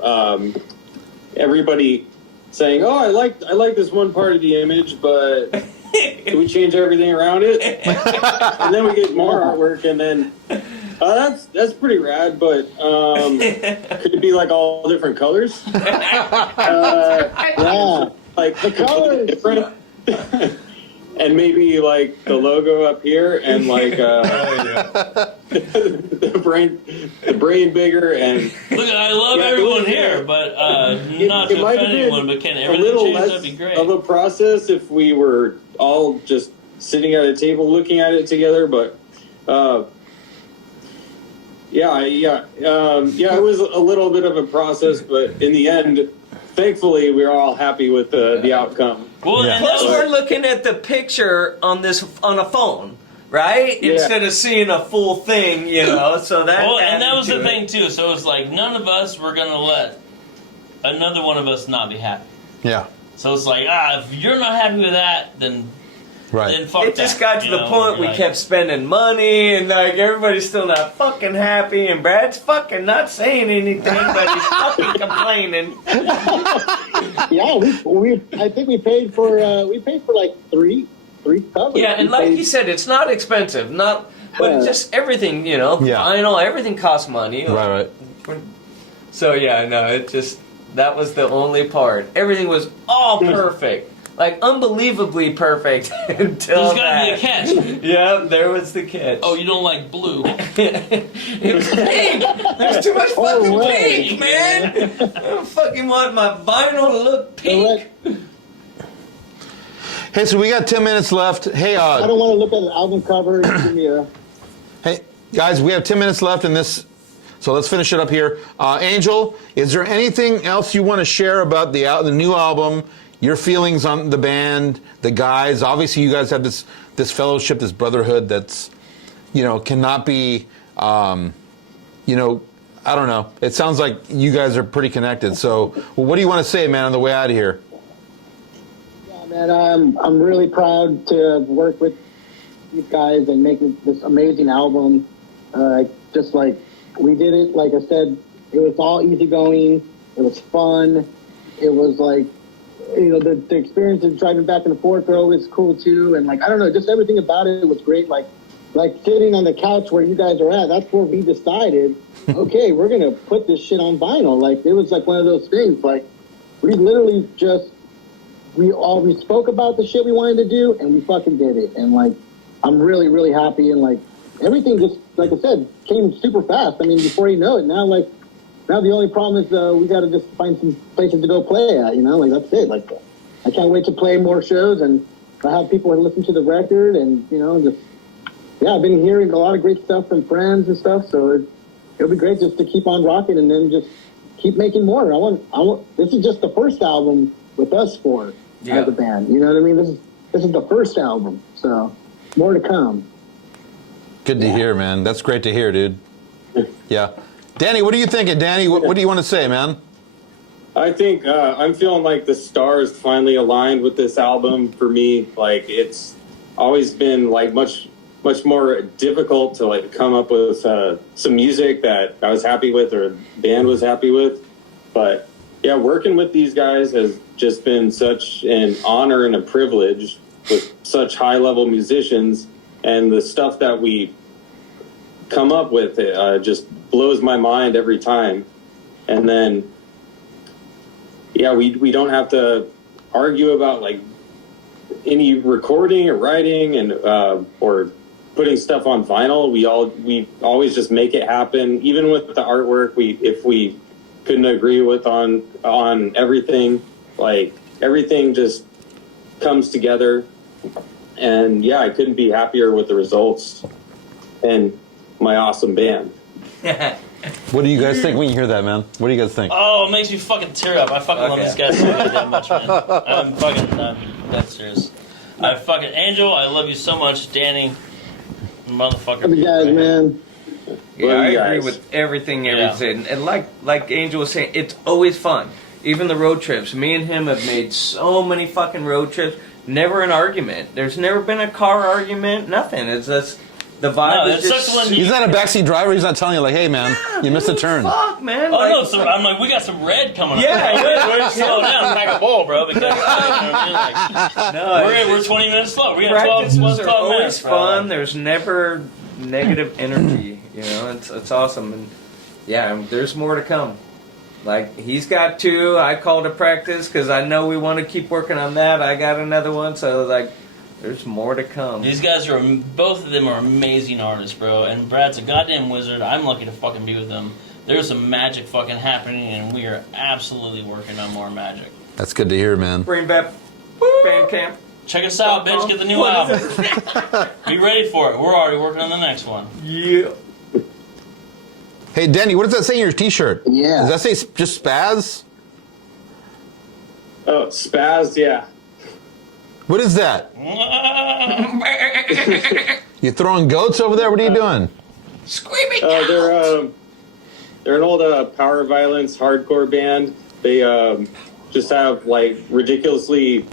everybody saying, "Oh, I like this one part of the image, but can we change everything around it?" And then we get more artwork, and then that's pretty rad, but could it be like all different colors? Yeah, like the colors different. And maybe like the logo up here, and like the brain bigger, and look, I love everyone here, but not to offend anyone, but can everything change? That'd be great. Of a process if we were all just sitting at a table looking at it together, but it was a little bit of a process, but in the end, thankfully, we were all happy with the outcome. Well, and plus, we're looking at the picture on a phone, right? Yeah. Instead of seeing a full thing, So that. Well, and that was the thing too. So it was like none of us were gonna let another one of us not be happy. Yeah. So it's like, if you're not happy with that, then fuck it just that, got to the point we kept spending money, and like everybody's still not fucking happy, and Brad's fucking not saying anything, but he's fucking complaining. Yeah, I think we paid for like three covers. Yeah, and like you said, it's not expensive, but just everything, vinyl, everything costs money. Right. So that was the only part. Everything was all perfect. Like, unbelievably perfect until there's gotta be a catch. Yeah, there was the catch. Oh, you don't like blue. It was pink! There's too much fucking pink, man! I don't fucking want my vinyl to look pink. Hey, so we got 10 minutes left. Hey, I don't want to look at an album cover. Give me a... Hey, guys, we have 10 minutes left in this, so let's finish it up here. Angel, is there anything else you want to share about the new album? Your feelings on the band, the guys. Obviously, you guys have this fellowship, this brotherhood that's, cannot be, I don't know. It sounds like you guys are pretty connected. So, what do you want to say, man, on the way out of here? Yeah, man, I'm really proud to work with you guys and make this amazing album. Just like we did it, like I said, it was all easygoing. It was fun. It was like, the experience of driving back and forth are always cool too, and like I don't know, just everything about it was great. Like sitting on the couch where you guys are at, that's where we decided, okay, we're gonna put this shit on vinyl. Like it was like one of those things. Like we literally we spoke about the shit we wanted to do, and we fucking did it. And like I'm really, really happy, and like everything just, like I said, came super fast. I mean, before you know it, now like now the only problem is we got to just find some places to go play at. You know, like that's it. Like I can't wait to play more shows and have people listen to the record, and you know, just I've been hearing a lot of great stuff from friends and stuff. So it'll be great just to keep on rocking and then just keep making more. I want. This is just the first album with us four as a band. You know what I mean? This is the first album, so more to come. Good to hear, man. That's great to hear, dude. Yeah. Danny, what are you thinking, Danny? What do you want to say, man? I think I'm feeling like the stars finally aligned with this album for me. Like it's always been like much more difficult to like come up with some music that I was happy with or the band was happy with. But yeah, working with these guys has just been such an honor and a privilege with such high level musicians, and the stuff that we come up with just blows my mind every time. And then we don't have to argue about like any recording or writing and or putting stuff on vinyl. We always just make it happen. Even with the artwork, if we couldn't agree with on everything, like everything just comes together. And yeah, I couldn't be happier with the results and my awesome band. What do you guys think when you hear that, man? What do you guys think? Oh, it makes me fucking tear up. I fucking love these guys so goddamn much, man. I'm fucking dead serious. Angel, I love you so much. Danny, motherfucker. Love you guys, man. Yeah, I agree guys. with everything Eric said. And like Angel was saying, it's always fun. Even the road trips. Me and him have made so many fucking road trips. Never an argument. There's never been a car argument. Nothing. It's just the vibe is just... He's not a backseat driver. He's not telling you like, hey, man, you missed a turn. Fuck, man. Oh, no, so I'm like, we got some red coming up. Yeah. We're slow down, pack a bowl, bro. Because we're 20 minutes slow. We got 12 Practices are minutes, always bro. fun. There's never negative energy. You know, it's awesome. And yeah, there's more to come. Like, he's got two. I called a practice because I know we want to keep working on that. I got another one. So, like, there's more to come. These guys are, both of them are amazing artists, bro. And Brad's a goddamn wizard. I'm lucky to fucking be with them. There's some magic fucking happening, and we are absolutely working on more magic. That's good to hear, man. Brain Vat Bandcamp. Check us out, bitch. Get the new album. Be ready for it. We're already working on the next one. Yeah. Hey, Danny, what does that say in your T-shirt? Yeah. Does that say just Spaz? Oh, Spaz, yeah. What is that? You throwing goats over there? What are you doing? Screaming they're an old power violence hardcore band. They just have like ridiculously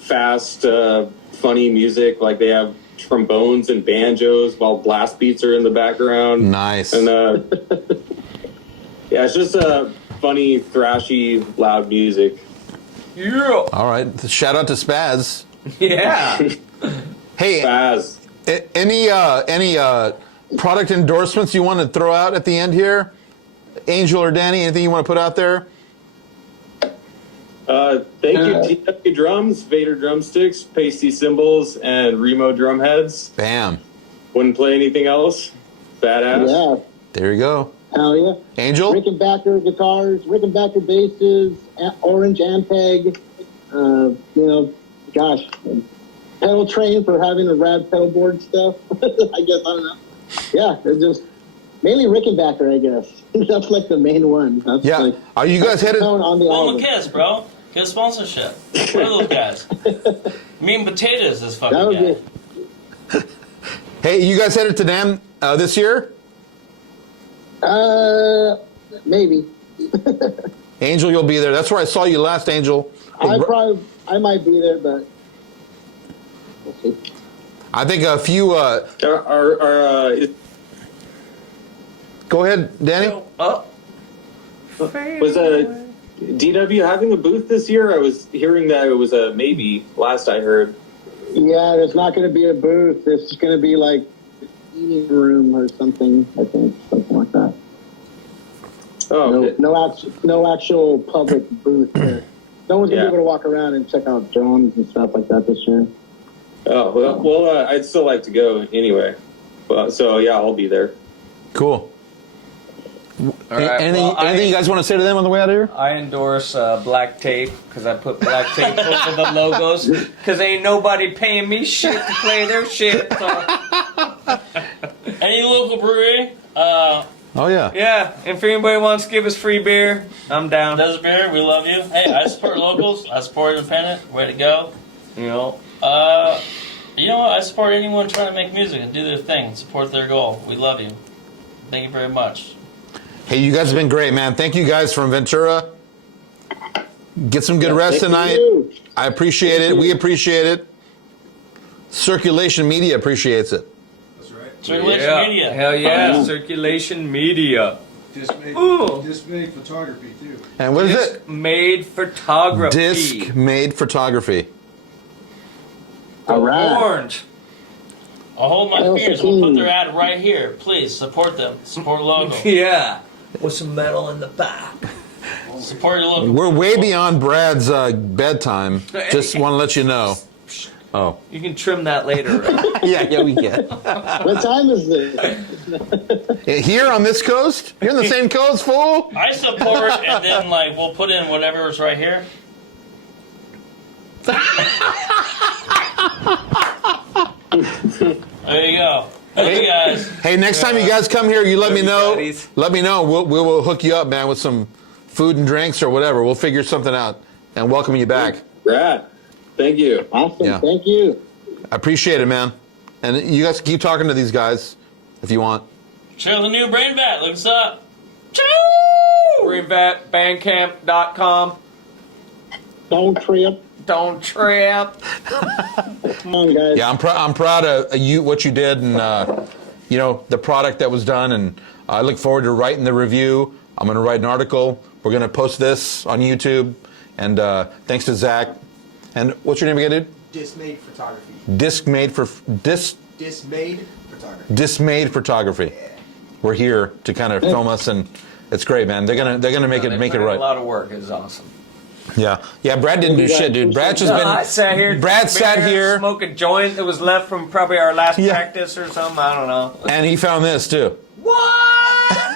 fast, funny music. Like they have trombones and banjos while blast beats are in the background. Nice. And yeah, it's just funny, thrashy, loud music. Yeah. All right. Shout out to Spaz. Yeah. Hey, Spaz. any product endorsements you want to throw out at the end here? Angel or Danny, anything you want to put out there? Thank you, TW Drums, Vader Drumsticks, Pasty Cymbals, and Remo Drumheads. Bam. Wouldn't play anything else. Badass. Yeah. There you go. Hell yeah. Angel? Rickenbacker guitars, Rickenbacker basses, Orange Ampeg, you know, gosh, pedal train for having a rad pedal board stuff. I guess, I don't know. Yeah, they're just mainly Rickenbacker, I guess. That's like the main one. That's Yeah. like, Are you guys headed? on the Blow album. them a kiss, bro. Get a sponsorship. What are those guys? Meat and potatoes, this fucking That was guy. it. Hey, you guys headed to NAMM this year? Maybe. Angel, you'll be there. That's where I saw you last, Angel. I might be there, but we'll see. I think a few. Go ahead, Danny. Was DW having a booth this year? I was hearing that it was a maybe. Last I heard. Yeah, there's not going to be a booth. It's going to be like a eating room or something. I think something like that. Oh, okay. No actual public booth there. No one's going to Yeah. be able to walk around and check out drones and stuff like that this year. Oh well, I'd still like to go anyway. So yeah, I'll be there. Cool. All right. Anything, well, anything you guys want to say to them on the way out of here? I endorse black tape because I put black tape over the logos because ain't nobody paying me shit to play their shit. So. Any local brewery, Oh yeah. Yeah, and if anybody wants to give us free beer, I'm down. Desert Beer, we love you. Hey, I support locals. I support independent. Way to go. You know. You know what? I support anyone trying to make music and do their thing. Support their goal. We love you. Thank you very much. Hey, you guys have been great, man. Thank you guys from Ventura. Get some good rest tonight. I appreciate it. We appreciate it. Circulation Media appreciates it. That's right. Circulation Media. Hell yeah, Circulation Media. Dismayed Photography too. And what is it? Dismayed Photography. Dismayed Photography. All right. Orange. I'll hold my fingers. We'll put their ad right here. Please support them. Support local. Yeah. With some metal in the back. Support your local. We're way beyond Brad's bedtime. Just want to let you know. Oh. You can trim that later, right? Yeah, we get. What time is it? Here on this coast? You're on the same coast, fool? I support, and then we'll put in whatever's right here. There you go. Thank you guys. Hey, next time you guys come here, you let me know. buddies. Let me know. We will hook you up, man, with some food and drinks or whatever. We'll figure something out and welcome you back. Brad, thank you. Awesome. Yeah. Thank you. I appreciate it, man. And you guys keep talking to these guys if you want. Check out the new Brain Vat. Look us up. Choo! Brain Vat, bandcamp.com. Don't trip. Don't trip. Come on, guys. Yeah, I'm proud of you, what you did, and the product that was done. And I look forward to writing the review. I'm going to write an article. We're going to post this on YouTube. And thanks to Zach. And what's your name again, dude? Dismayed Photography. Dismayed Photography. Dismayed Photography. Yeah. We're here to kind of film us, and it's great, man. They're gonna make it A right. lot of work. It's awesome. Yeah. Brad didn't do shit, dude. Brad just I been. sat here. Brad sat here, Smoke a joint that was left from probably our last Yeah. practice or something. I don't know. and he found this too. What?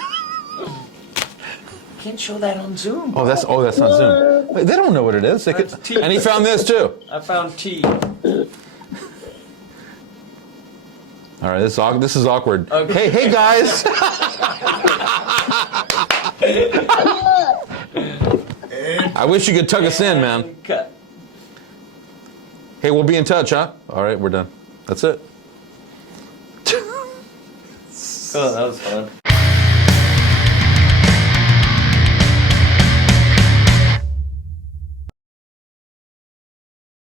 Can't show that on Zoom. Oh, that's not Zoom. Wait, they don't know what it is. They could, That's tea. and he found this too. I found tea. All right, this is awkward. Okay. Hey guys. I wish you could tuck us in, man. Cut. Hey, we'll be in touch, huh? All right, we're done. That's it. Oh, that was fun.